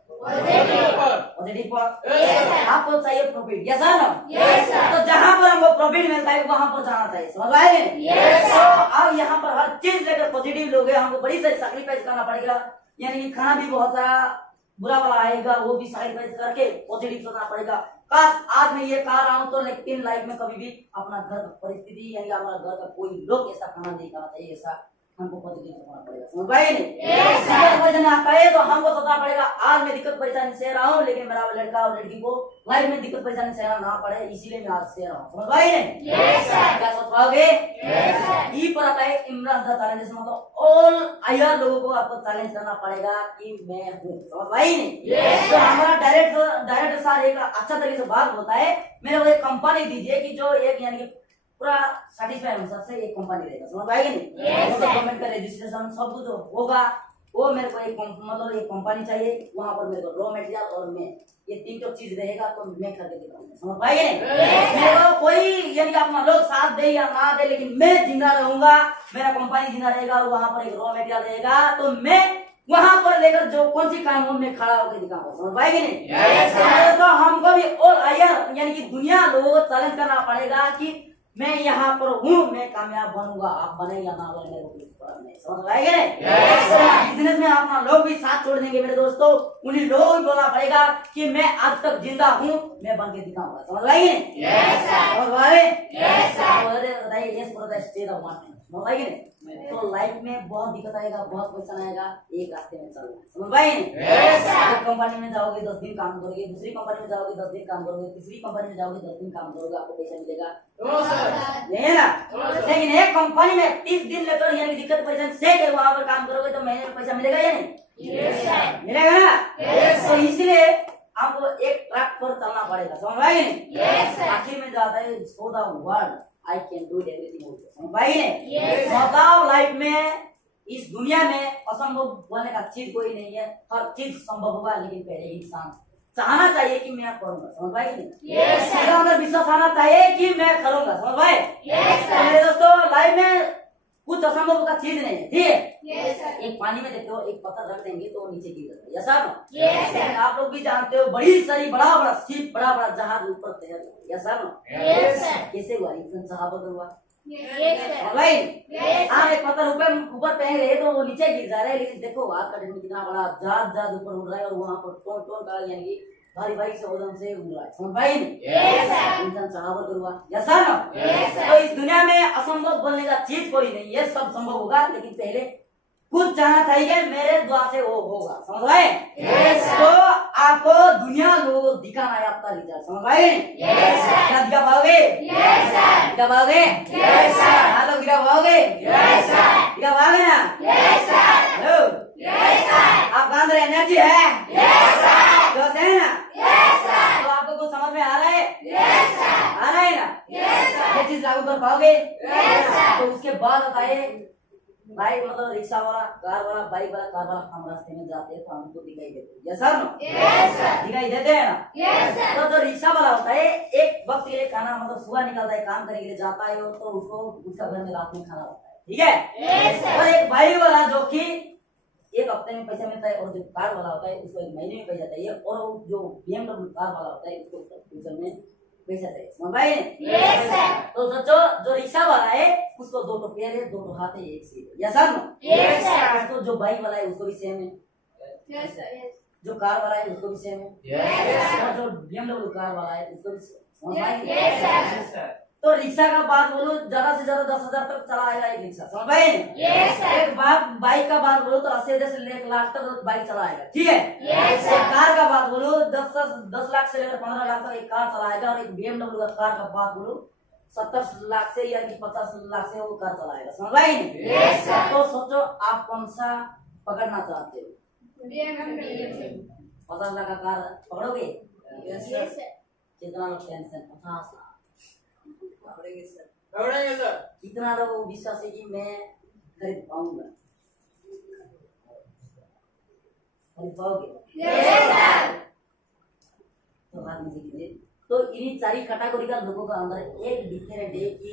पॉजिटिव पर। आपको चाहिए प्रॉफिट, यस सर ना? तो जहाँ पर हमको प्रॉफिट मिलता है वहाँ पर जाना चाहिए, समझ आएंगे? तो अब यहाँ पर हर चीज लेकर पॉजिटिव लोग हैं, हमको बड़ी सारी सैक्रिफाइस करना पड़ेगा, यानी कि खाना भी बहुत सारा बुरा वाला आएगा, वो भी सैक्रिफाइस करके पॉजिटिव सोचना पड़ेगा। काश आज मैं ये कह रहा हूँ तो लेकिन लाइफ में कभी भी अपना घर का परिस्थिति यानी हमारा घर का कोई लोग ऐसा खाना नहीं खाना चाहिए, ऐसा हमको पॉजिटिव सोचना पड़ेगा, समझ पाए नहीं? दिक्कत परेशानी आता है तो हमको सोचना पड़ेगा आज मैं दिक्कत परेशानी से रहा हूँ, लेकिन मेरा लड़का और लड़की को लाइफ में दिक्कत परेशानी सहना ना पड़े, इसीलिए मैं आज से रहा हूँ, समझ पाए नहीं? क्या सोच पाओगे? ई पर आता है इमरान द चैलेंज, मतलब ऑल आयर लोगों को आपको चैलेंज करना पड़ेगा कि मैं हूँ, समझ पाए नहीं? तो हमारा डायरेक्टर सर एक अच्छा तरीके से बात होता है, मेरे को एक कंपनी दीजिए कि जो एक यानी कि पूरा सेटिस्फाई हम सबसे एक कंपनी रहेगा, समझ पाएगी नहीं? गवर्नमेंट का रजिस्ट्रेशन सब कुछ होगा, वो मेरे को एक मतलब एक कंपनी चाहिए, वहाँ पर मेरे को रॉ मटेरियल और मैं ये तीन चीज रहेगा तो मैं करके दिखाऊंगा, समझ पाएगी नहीं? मेरे को कोई यानी कि अपना लोग साथ दे या ना दे, लेकिन मैं जिंदा रहूंगा, मेरा कंपनी जिंदा रहेगा और वहाँ पर एक रॉ मटेरियल रहेगा, तो मैं वहाँ पर लेकर जो कौन सी काम हो मैं खड़ा होकर दिखाऊंगा, समझ पाएगी नहीं? तो हमको भी और आयर यानी कि दुनिया लोगों को चैलेंज करना पड़ेगा कि मैं यहाँ पर हूँ, मैं कामयाब बनूंगा, आप बने या ना बने मेरे को कुछ फर्क नहीं, समझ आएगा नहीं? बिजनेस में अपना लोग भी साथ छोड़ देंगे मेरे दोस्तों, उन्हीं लोगों को बोलना पड़ेगा कि मैं आज तक जिंदा हूँ, मैं बन के दिखाऊंगा, समझ आएगी नहीं? समझ आए? बताइए यस बोलता है स्टे द वन, समझ आएगी नहीं? तो लाइफ में बहुत दिक्कत आएगा, बहुत क्वेश्चन आएगा, एक रास्ते में चलना है, समझ पाएंगे? एक कंपनी में जाओगे 10 दिन काम करोगे, दूसरी कंपनी में जाओगे 10 दिन काम करोगे, तीसरी कंपनी में जाओगे 10 दिन काम करोगे, आपको पैसा मिलेगा नहीं है ना? लेकिन एक कंपनी में 30 दिन लेकर यानी दिक्कत पैसा से के वहां पर काम करोगे तो महीने में पैसा मिलेगा या नहीं? मिलेगा ना? तो इसलिए आपको एक पड़ेगा, समझ भाई ने? Yes, sir. आखिर में जाता है so the world I can do everything बोलते, समझ भाई ने? Yes, sir. बताओ लाइफ में इस दुनिया में असंभव बोलने का चीज कोई नहीं है, हर चीज संभव होगा, लेकिन पहले इंसान चाहना चाहिए कि मैं करूंगा, समझ भाई ने? Yes, sir. मेरे अंदर विश्वास आना चाहिए कि मैं करूंगा, समझ भाई? Yes, तो sir. मेरे दोस्तों लाइफ में कुछ असंभव का चीज नहीं है, ठीक है? Yes, sir. एक पानी में देखते हो एक पत्थर रख देंगे तो वो नीचे गिर जाता है, यस सर? Yes, sir. आप लोग भी जानते हो बड़ी सारी बड़ा बड़ा शिप बड़ा बड़ा जहाज ऊपर तैर रहा है, यस सर? Yes, sir. कैसे हुआ? इंसान सहाबत हुआ, Yes, sir. भाई? Yes, आप एक पत्थर ऊपर फेंक रहे तो वो नीचे गिर जा रहा है, लेकिन देखो आपका देखो कितना बड़ा जहाज ऊपर उड़ रहा है और वहाँ पर टोन का यानी भारी भारी से वजन से उड़ रहा है, समझ भाई? Yes, sir. इंसान सहाबत हुआ, यस सर? Yes, sir. तो इस दुनिया में असंभव बोलने का चीज कोई नहीं है, सब संभव होगा, लेकिन पहले कुछ चाहना चाहिए, मेरे द्वारा से वो होगा, समझ रहे? Yes, sir. तो आपको दुनिया को दिखाना है आपका रिजल्ट, समझ रहे? Yes, sir. क्या दिखा पाओगे? Yes, sir. दिखा पाओगे? Yes, sir. हाँ लोग दिखा पाओगे? Yes, sir. दिखा पाओगे ना? Yes, sir. Hello, Yes, sir. आपका अंदर एनर्जी है? Yes, sir. जोश है ना? Yes, sir. तो आपको कुछ समझ में आ रहा है? Yes, sir. आ रहा है ना? Yes, sir. ये चीज लागू कर पाओगे? Yes, sir. तो उसके बाद बताइए भाई, मतलब रिक्शा वाला, कार वाला, बाइक वाला, कार वाला हम रास्ते में जाते हैं तो हमको दिखाई देते हैं, यस सर? Yes, sir. दिखाई देते हैं ना? Yes, sir. तो जो रिक्शा वाला होता है एक वक्त के लिए खाना मतलब सुबह निकलता है काम करने के लिए जाता है और तो उसको उसका घर में रात में खाना होता है, ठीक है? Yes, sir. और एक बाइक वाला जो कि एक हफ्ते में पैसा मिलता है और जो कार वाला होता है उसको एक महीने में पैसा चाहिए और वो जो BMW कार वाला होता है उसको फ्यूचर में पैसा चाहिए, समझ भाई? Yes, sir. तो सोचो जो रिक्शा वाला है उसको दो तो पैर है, दो तो हाथ है, एक सीट है, यस सर? Yes, sir. उसको जो बाइक वाला है उसको भी सेम है, Yes, sir. Yes. जो कार वाला है उसको भी सेम है, Yes, sir. और जो BMW कार वाला है उसको भी समझ भाई? Yes, sir. तो रिक्शा का बात बोलो ज्यादा से ज्यादा 10,000 तक चला आएगा एक रिक्शा, समझ भाई? Yes, sir. एक बाइक का बात बोलो तो 80,000 से लेकर 1 लाख तक बाइक चलाएगा, ठीक है? Yes, sir. एक कार का बात बोलो 10 लाख से लेकर 15 लाख तक एक कार चलाएगा और एक BMW का कार का बात बोलो 70 लाख से या 50 लाख से वो कार चलाएगा, समझ भाई? Yes, sir. तो सोचो आप कौन सा पकड़ना चाहते हो? BMW. 50 लाख का कार पकड़ोगे? Yes, sir. कितना लोग टेंशन? 50 लाख दौड़ेंगे सर। कितना लोगों को विश्वास है कि मैं खरीद पाऊंगा? खरीद पाओगे? Yes, sir. तो हाथ में से कीजिए। तो इन्हीं सारी कैटेगरी का लोगों का अंदर एक डिफरेंट है कि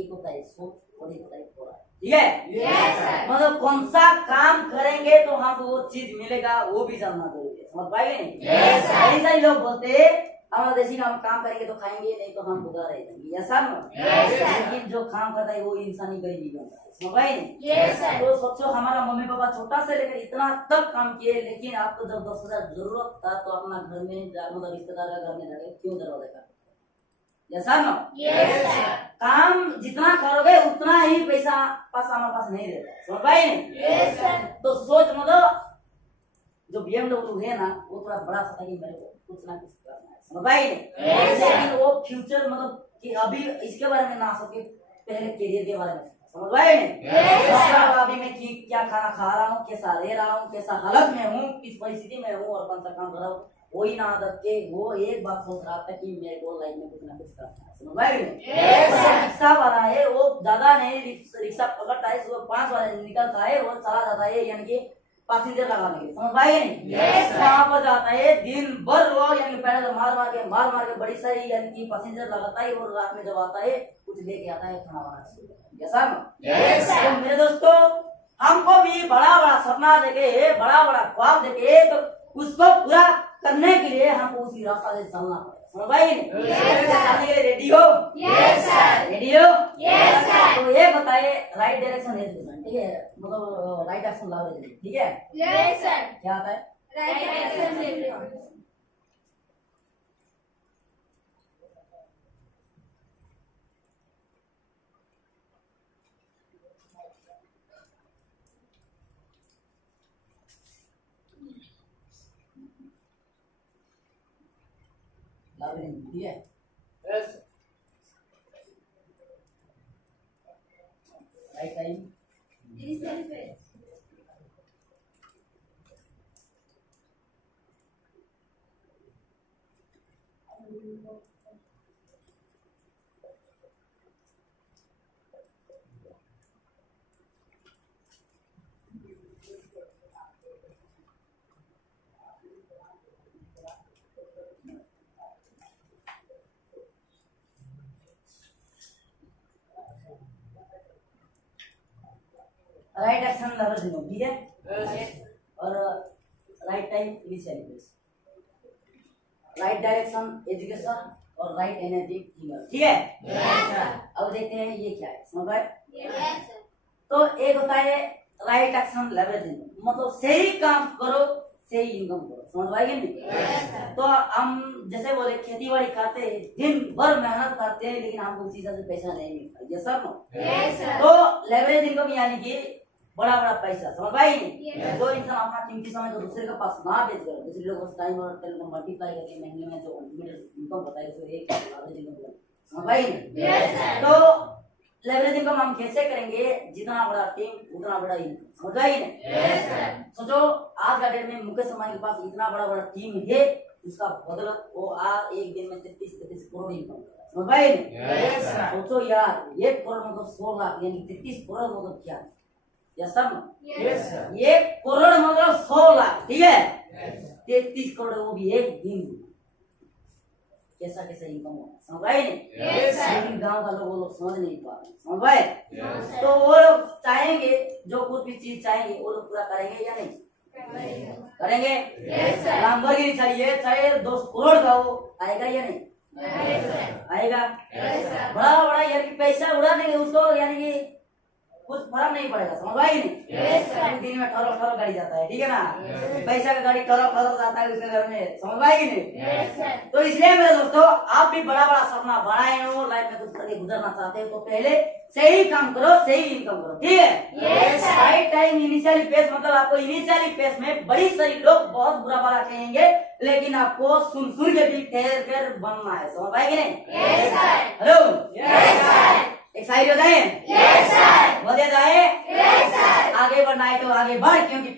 एक होता है सोच और एक होता है थोड़ा, ठीक है? Yes, sir. मतलब कौन सा काम करेंगे तो हमको वो चीज मिलेगा वो भी जानना जरूरी है, समझ पाए? Yes, sir. कई सारे लोग बोलते हैं हमारा देशी काम करेंगे तो खाएंगे, नहीं तो हम भूखा रह जाएंगे, ऐसा ना? Yes, sir. लेकिन जो काम करता है वो इंसानी गरीबी बनता है, समझ पाए? Yes, sir. तो सोचो हमारा मम्मी पापा छोटा से लेकर इतना तक काम किए, लेकिन आपको जब 10,000 जरूरत था तो अपना घर में मतलब रिश्तेदार का घर में जाके क्यों दरवाजा कर? ऐसा ना? Yes, sir. काम जितना करोगे उतना ही पैसा पास हमारे पास नहीं रहता, समझ पाए? Yes, sir. तो सोच मतलब जो BMW है ना वो थोड़ा बड़ा सा था कि मेरे को कुछ ना कुछ करना है, समझ पाए? Yes, sir. लेकिन वो फ्यूचर मतलब कि अभी इसके बारे में ना सोचे, पहले करियर के बारे में समझ पाए? Yes, sir. अभी मैं क्या खाना खा रहा हूँ, कैसा रह रहा हूँ, कैसा हालत में हूँ, किस परिस्थिति में हूँ और कौन सा काम कर रहा हूँ, वही ना आदत के वो एक बात सोच रहा था कि मेरे को लाइफ में कुछ ना कुछ करना है, समझ पाए? Yes, sir. रिक्शा वाला है वो ज्यादा नहीं रिक्शा पकड़ता है, सुबह 5 बजे निकलता है और चला जाता है यानी कि पैसेंजर लगाने के लिए, समझ पाए? Yes, sir. वहाँ पर जाता है दिन भर वो यानी पैदल मार के बड़ी सारी यानी कि पैसेंजर लगाता है और रात में जब आता है कुछ लेके आता है खाना वाना, जैसा ना? Yes, sir. तो मेरे दोस्तों हमको भी बड़ा बड़ा सपना देके बड़ा बड़ा ख्वाब देके तो उसको पूरा करने के लिए हमको उसी रास्ता से चलना पड़ेगा, समझ भाई? चलने के लिए रेडी हो? Yes, sir. रेडी हो? Yes, sir. तो ये बताइए राइट डायरेक्शन है, ठीक है? मतलब राइट एक्शन ला रहे हैं, ठीक है? Yes, sir. क्या आता है? Right action everyone. ला रहे हैं, ठीक है? Yes right time Initial phase. Right action level दिनो, ठीक है। और right time initialities, right direction education और राइट एनर्जी हीलर, ठीक है। अब देखते हैं ये क्या है, समझ आए। तो एक होता है राइट एक्शन लेवरेजिंग, मतलब सही काम करो सही इनकम करो, समझ आएगी नहीं। तो हम जैसे बोले खेती बाड़ी करते हैं, दिन भर मेहनत करते हैं, लेकिन हमको उसी हिसाब से पैसा नहीं मिलता, ये सब नो। तो लेवरेज इनकम यानी कि बड़ा बड़ा पैसा, समझ पाई नहीं। जो इंसान अपना कीमती समय को दूसरे के पास ना बेच कर दूसरे लोगों से टाइम और टेल को मल्टीप्लाई करके महीने में जो अल्टीमेट इनकम बताए उसको एक लेवरेज इनकम, समझ पाई नहीं। तो लेवरेज इनकम हम कैसे करेंगे, जितना बड़ा टीम उतना बड़ा इनकम, समझ पाई नहीं। सोचो आज का डेट में मुकेश अंबानी के पास इतना बड़ा बड़ा टीम है, उसका बदौलत वो आज एक दिन में 33 करोड़ इनकम कर रहा है, समझ पाई नहीं। सोचो यार 1 करोड़ मतलब 100 लाख यानी 33 करोड़ मतलब क्या, यस सर। 1 करोड़ मतलब 100 लाख, ठीक है। 33 करोड़ वो भी एक दिन, कैसा कैसा इनकम होगा, समझ आए नहीं। लेकिन गांव का लोग वो लोग समझ नहीं पा रहे, समझ आए। तो वो लोग चाहेंगे जो कुछ भी चीज चाहेंगे वो लोग पूरा करेंगे या नहीं करेंगे। लैम्बोर्गिनी चाहिए चाहे 2 करोड़ का हो, आएगा या नहीं आएगा। बड़ा बड़ा यानी कि पैसा उड़ा देंगे उसको, यानी कि कुछ फर्क नहीं पड़ेगा, समझ आई नहीं। दिन में ठहरो गाड़ी जाता है, ठीक है ना। पैसा का गाड़ी ठहरो जाता है उसके घर में, समझ आई नहीं। तो इसलिए मेरे दोस्तों आप भी बड़ा बड़ा सपना बनाए हो, लाइफ में कुछ करके गुजरना चाहते हो, तो पहले सही काम करो सही इनकम करो, ठीक है। राइट टाइम इनिशियली पेस, मतलब आपको इनिशियली पेस में बड़ी सारी लोग बहुत बुरा भला कहेंगे, लेकिन आपको सुन के भी ठहर कर बनना है, समझ आएगी नहीं। हेलो एक्साइट हो जाए, बढ़े जाए, आगे बढ़ना है तो आगे बढ़, क्योंकि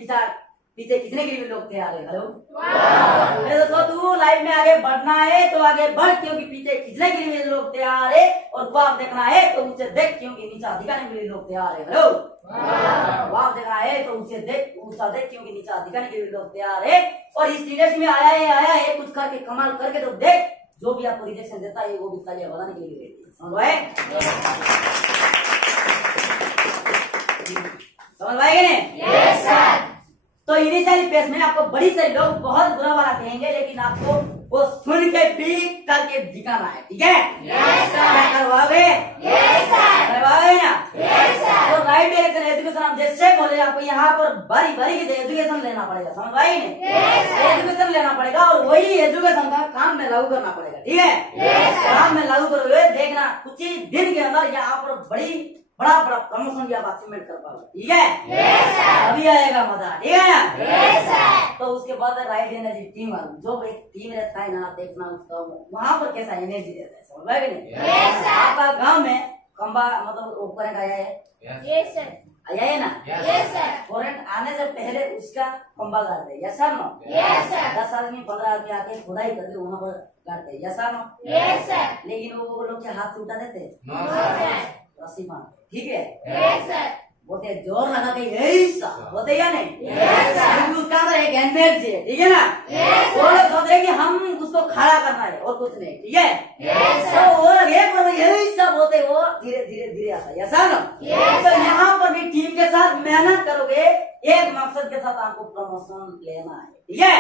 पीछे कितने के लिए लोग थे आगे। हेलो दोस्तों, तू लाइफ में आगे बढ़ना है तो आगे बढ़, क्योंकि पीछे खींचने के लिए लोग तैयार है, और ख्वाब देखना है तो ऊंचे देख, क्योंकि नीचा दिखाने के लिए लोग तैयार है। हेलो ख्वाब देखना है तो ऊंचे देख, ऊंचा देख, क्योंकि नीचा दिखाने के लिए लोग तैयार है। और इस इंडस्ट्री में आया है कुछ करके कमाल करके तो देख, जो भी आपको रिजेक्शन देता है वो भी तालियां बजाने के लिए रहती है, समझ पाएंगे नहीं। तो इनिशियली पेस में आपको बड़ी सारी लोग बहुत बुरा वाला कहेंगे, लेकिन आपको वो सुन के भी करके दिखाना है, ठीक है। क्या करवाओगे ना। तो राइट डायरेक्शन एजुकेशन हम जैसे बोले, आपको यहाँ पर बारी बारी के एजुकेशन लेना पड़ेगा, समझ आई नहीं। एजुकेशन लेना पड़ेगा और वही एजुकेशन का काम में लागू करना पड़ेगा, ठीक है। काम में लागू करोगे, देखना कुछ ही दिन के अंदर यहाँ पर बड़ा प्रमोशन भी आप अचीवमेंट कर पाओगे, ठीक है। अभी आएगा मजा, ठीक है ना। तो उसके बाद राइट एनर्जी टीम, जो एक टीम रहता है ना, देखना उसका वहाँ पर कैसा एनर्जी रहता है, समझ पाएंगे नहीं। आपका गाँव में खंबा मतलब करंट आया है, आया है ना। करंट आने से पहले उसका खंबा गाड़ते हैं, यस सर नो। 10 आदमी 15 आदमी आके खुदाई करके वहाँ पर गाड़ते हैं, यस सर नो। लेकिन वो लोग क्या हाथ से उठा देते रस्सी बांध, ठीक है। बोलते जोर लगा के ऐसा बोलते या नहीं, क्योंकि उसका अंदर एक एनर्जी है, ठीक है ना। वो लोग सोच रहे कि हम उसको खड़ा करना है और कुछ नहीं, ठीक है। तो वो एक बार यही सब होते वो धीरे धीरे आता है, ऐसा ना। तो यहाँ पर भी टीम के साथ मेहनत करोगे, एक मकसद के साथ आपको प्रमोशन लेना है, ठीक है।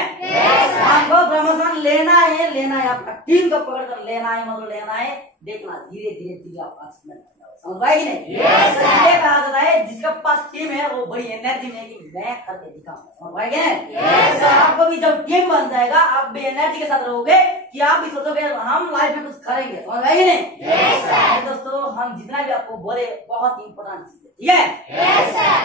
आपको प्रमोशन लेना है, आपका टीम को पकड़ कर लेना है, मतलब लेना है। देखना धीरे धीरे आप अचीवमेंट समझ पाएगी नहीं। ये कहा जाता है जिसके पास टीम है वो बड़ी एनर्जी में कि मैं करके दिखाऊंगा, समझ पाएंगे। तो आपको भी जब टीम बन जाएगा, आप भी एनर्जी के साथ रहोगे कि आप भी सोचोगे हम लाइफ में कुछ करेंगे, समझ पाएंगे नहीं। दोस्तों हम जितना भी आपको बोले बहुत इंपॉर्टेंट चीज है, ठीक है।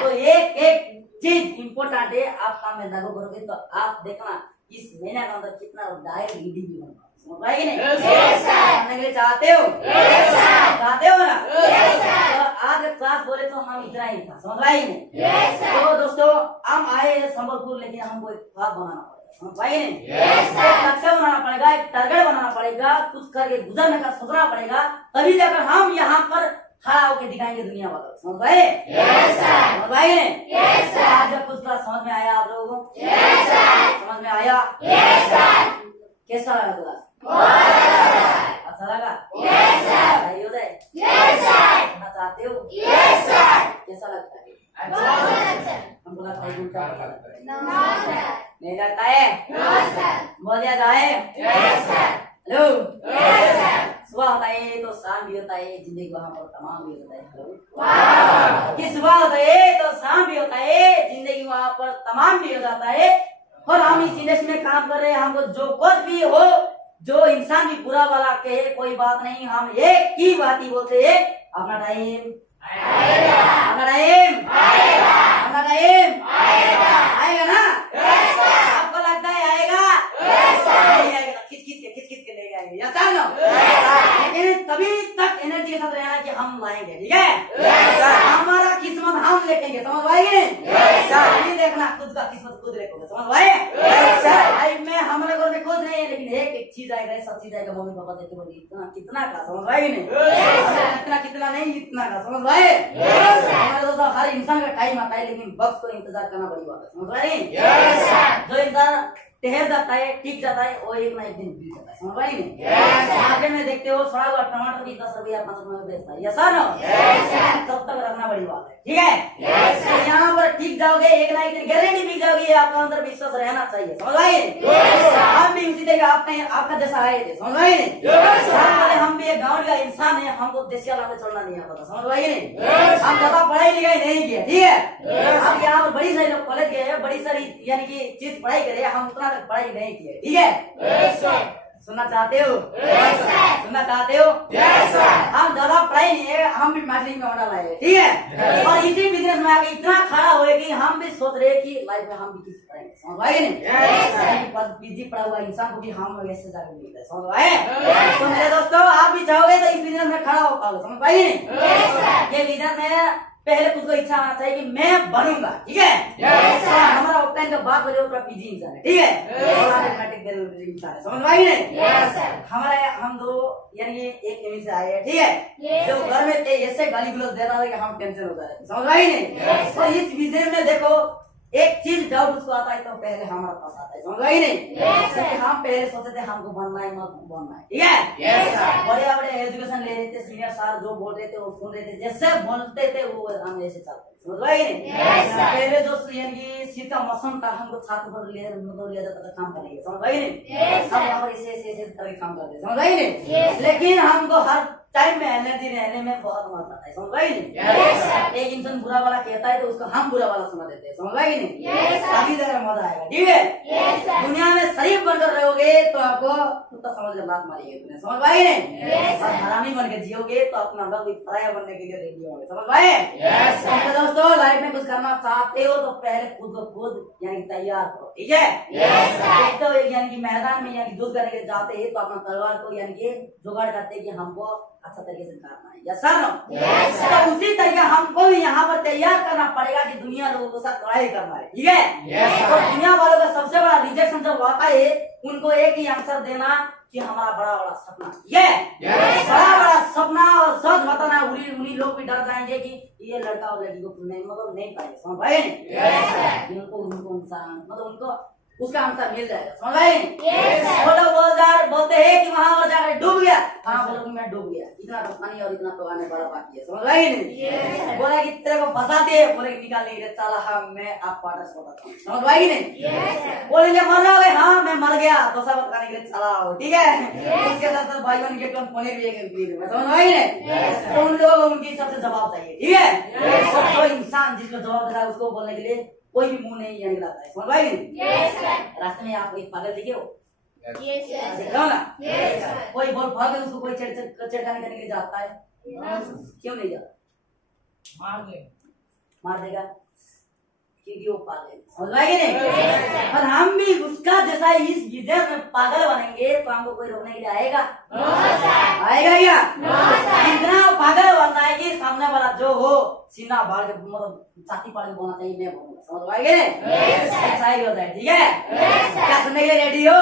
तो एक चीज इंपॉर्टेंट है, आप काम में लागू करोगे तो आप देखना इस महीने के अंदर कितना डायरेक्ट ईडी भी बनता है, समझ पाएगी नहीं? Yes, sir. जानने के लिए चाहते हो? Yes, sir. चाहते हो ना? Yes, sir. तो आज का क्लास बोले तो हम इतना ही था, समझ पाएगी नहीं? Yes, sir. तो दोस्तों हम आए हैं संबलपुर, लेकिन हमको एक ख्वाब बनाना पड़ेगा, समझ पाएगी नहीं? Yes, sir. एक लक्ष्य बनाना पड़ेगा, एक टारगेट बनाना पड़ेगा, कुछ करके गुजरने का सोचना पड़ेगा, तभी जाकर हम यहाँ पर खड़ा होकर दिखाएंगे दुनिया वालों को, समझ पाए? Yes, sir. समझ पाए? Yes, sir. आज जब कुछ क्लास समझ में आया आप लोगों को? Yes, sir. समझ में आया? Yes, sir. कैसा लगा क्लास? अच्छा लगा? Yes, sir. सही हो जाए? Yes, sir. पढ़ना चाहते हो? Yes, sir. कैसा लगता है? अच्छा। हमको लगता है उल्टा होता है। No, sir. नहीं लगता है? No, sir. बोल दिया जाए? Yes, sir. Hello, Yes, sir. सुबह होता है तो शाम भी होता है, जिंदगी वहाँ पर तमाम भी होता है। Hello, Wow. कि सुबह होता है तो शाम भी होता है, जिंदगी वहाँ पर तमाम भी हो जाता है। और हम इस इंडस्ट्री में काम कर रहे हैं, हमको जो कुछ भी हो, जो इंसान भी बुरा वाला कहे, कोई बात नहीं, हम एक ही बात ही बोलते हैं, अपना टाइम आएगा। अपना टाइम आएगा। अपना टाइम आएगा। आएगा ना? Yes, sir. आपको लगता है आएगा? Yes, sir. नहीं आएगा, खिंच खिंच के ले जाएंगे, या चाहे ना? Yes, sir. लेकिन तभी तक एनर्जी के साथ रहना कि हम लाएंगे, ठीक है? Yes, sir. हमारा किस्मत हम लेकेंगे, समझ पाएंगे? Yes, sir. ये देखना खुद का किस्मत खुद लेकोगे, समझ पाए? Yes, sir. लाइफ में हमारे घर में कुछ नहीं है, लेकिन एक चीज आएगा, सब चीज आएगा, मम्मी पापा देते बोलिए इतना कितना का, समझ पाएगी नहीं? Yes, sir. इतना कितना नहीं, इतना का, समझ पाए? Yes, sir. हमारे दोस्तों हर इंसान का टाइम आता है, लेकिन वक्त को इंतजार करना बड़ी बात है, समझ पाए? Yes, sir. जो इंसान ठहर जाता है, टिक जाता है, वो एक ना एक दिन बीत जाता है, समझ पाए नहीं? Yes, sir. मार्केट में देखते हो सड़ा हुआ टमाटर भी 10 रुपया 5 रुपये में बेचता है, यस ना? Yes, sir. तब तक रखना बड़ी बात है, ठीक है? Yes, sir. तो यहाँ पर टिक जाओगे, एक ना एक दिन गारंटी बिक जाओगे, ये आपका अंदर विश्वास रहना चाहिए, समझ पाए? Yes, sir. हम भी उसी तरह आपका जैसा आए थे, समझ पाए? Yes, sir. हम भी एक गाँव का इंसान है, हमको देसी वाला में चलना नहीं आता था, समझ पाए नहीं? Yes, हम ज्यादा पढ़ाई लिखाई नहीं किया, ठीक है? Yes, हम यहाँ पर बड़ी सारी लोग कॉलेज गए हैं, बड़ी सारी यानी कि चीज पढ़ाई करे, हम उतना तक पढ़ाई नहीं किए, ठीक है? Yes, sir. सुनना चाहते हो? Yes, sir. सुनना चाहते हो? Yes, sir. हम ज्यादा पढ़ाई नहीं है, हम भी मैट्रिक में होना लाए, ठीक है? Yes. और इसी बिजनेस में आके इतना खड़ा हुए कि हम भी सोच रहे हैं कि लाइफ में हम भी किसी पढ़ेंगे, समझ आए नहीं? Yes, sir. पीजी पढ़ा हुआ इंसान को भी हम लोग ऐसे जाकर मिलते हैं, समझ आए? Yes, तो मेरे दोस्तों, आप भी चाहोगे तो इस बिजनेस में खड़ा हो पाओगे, समझ पाएंगे नहीं? Yes, sir. ये बिजनेस में पहले खुद को इच्छा आना चाहिए कि मैं बनूंगा, ठीक है? Yes, sir. हमारा ऑफलाइन का बात बोले पूरा पीजी इंसान है, ठीक है? Yes, और sir. मैट्रिक इंसान है, समझ पाएंगे नहीं? Yes, sir. हमारे हम दो यानी एक एमई से आए हैं, ठीक है? Yes, जो sir. घर में थे ऐसे गाली गलौज देता था कि हम टेंशन होता है, समझ पाए नहीं? Yes, तो इस बिजनेस में देखो, एक चीज डाउट उसको आता है तो पहले हमारे पास आता है, समझ पाए नहीं? Yes, sir. क्योंकि हम पहले सोचते थे हमको बनना है मत बनना है, ठीक है? Yes, sir. बड़े बड़े एजुकेशन ले रहे थे, सीनियर सर जो बोल रहे थे वो सुन रहे थे, जैसे बोलते थे वो हम ऐसे चलते, समझ पाए नहीं? Yes, sir. पहले जो यानी कि शीत का मौसम था, हमको छात्र पर लिया जाता था काम करने के, समझ पाए नहीं? Yes, हम sir. यहाँ पर ऐसे करके काम करते हैं, समझ पाए नहीं? Yes. लेकिन हमको हर टाइम में एनर्जी रहने में बहुत मजा आता है, समझ पाए नहीं? Yes, sir. एक इंसान बुरा वाला कहता है तो उसको हम बुरा वाला सुना देते हैं, समझ पाए नहीं? Yes, sir. अभी जगह मजा आएगा, ठीक है? Yes, sir. दुनिया में शरीफ बनकर रहोगे तो आपको कुत्ता समझ कर लात मारेंगे, तुमने समझ पाए नहीं? Yes, sir. और हरामी बन के जियोगे तो अपना अंदर कोई पराया बनने के लिए रेडी होंगे, समझ पाए? Yes, sir. तो दोस्तों, लाइफ में कुछ करना चाहते हो तो पहले खुद को खुद यानी तैयार करो, ठीक है? Yes, sir. एक तो यानी कि मैदान में यानी युद्ध करने के जाते हैं तो अपना तलवार को यानी कि जुगाड़ करते हैं कि हमको अच्छा तरीके से करना है, यस सर? Yes, sir. तो उसी तरीके हमको भी यहाँ पर तैयार करना पड़ेगा कि दुनिया लोगों के साथ लड़ाई करना है, ठीक है? Yes, sir. तो दुनिया वालों का सबसे बड़ा रिजेक्शन जब आता है, उनको एक ही आंसर देना कि हमारा बड़ा बड़ा सपना, ये Yes, sir. बड़ा बड़ा सपना और सच बताना, उन्हीं लोग भी डर जाएंगे कि ये लड़का और लड़की को नहीं मतलब नहीं पाएंगे, समझ पाए? Yes, sir. उनको इंसान मतलब उनको उसका आंसर मिल जाएगा, समझ आए? Yes, sir. वो लोग बोलते हैं कि वहाँ पर जाकर डूब गया, हाँ बोलो कि मैं डूब गया, इतना तो पानी और इतना तो आने बड़ा बाकी है, समझ आए नहीं? Yes, sir. बोला कि तेरे को फंसा दिए, बोले कि निकाल नहीं, चला हाँ मैं आप वाटर से बताता हूँ, समझ आएगी नहीं? Yes, sir. बोलेंगे मर जाओगे, हाँ मैं मर गया, तो सब बताने के लिए चला आओ, ठीक है? Yes. उसके साथ साथ भाई बहन के कम पनीर भी एक पी रहे, समझ आएगी नहीं? Yes, sir. तो उन लोगों को उनकी सबसे जवाब चाहिए, ठीक है? Yes, sir. तो इंसान जिसको जवाब देता है उसको बोलने के लिए कोई भी मुंह नहीं यानी लाता है, समझ आएगी नहीं? Yes, sir. रास्ते में आप एक पागल दिखे हो, Yes, sir. देख रहे हो ना? Yes, sir. कोई बोल भागे उसको कोई छेड़खानी करने के लिए जाता है, क्यों नहीं जाता? मार देगा क्योंकि वो पागल है, समझ आएगी नहीं? Yes, sir. और हम भी उसका जैसा इस बिजनेस में पागल बनेंगे तो हमको कोई रोकने के लिए आएगा? आएगा क्या? इतना पागल बनना है कि सामने वाला जो हो सीना बाढ़ के मतलब छाती पाड़ के बोलना चाहिए, मैं बोलूंगा, समझ पाएंगे? ऐसा ही होता है, ठीक है? क्या सुनने के लिए रेडी हो?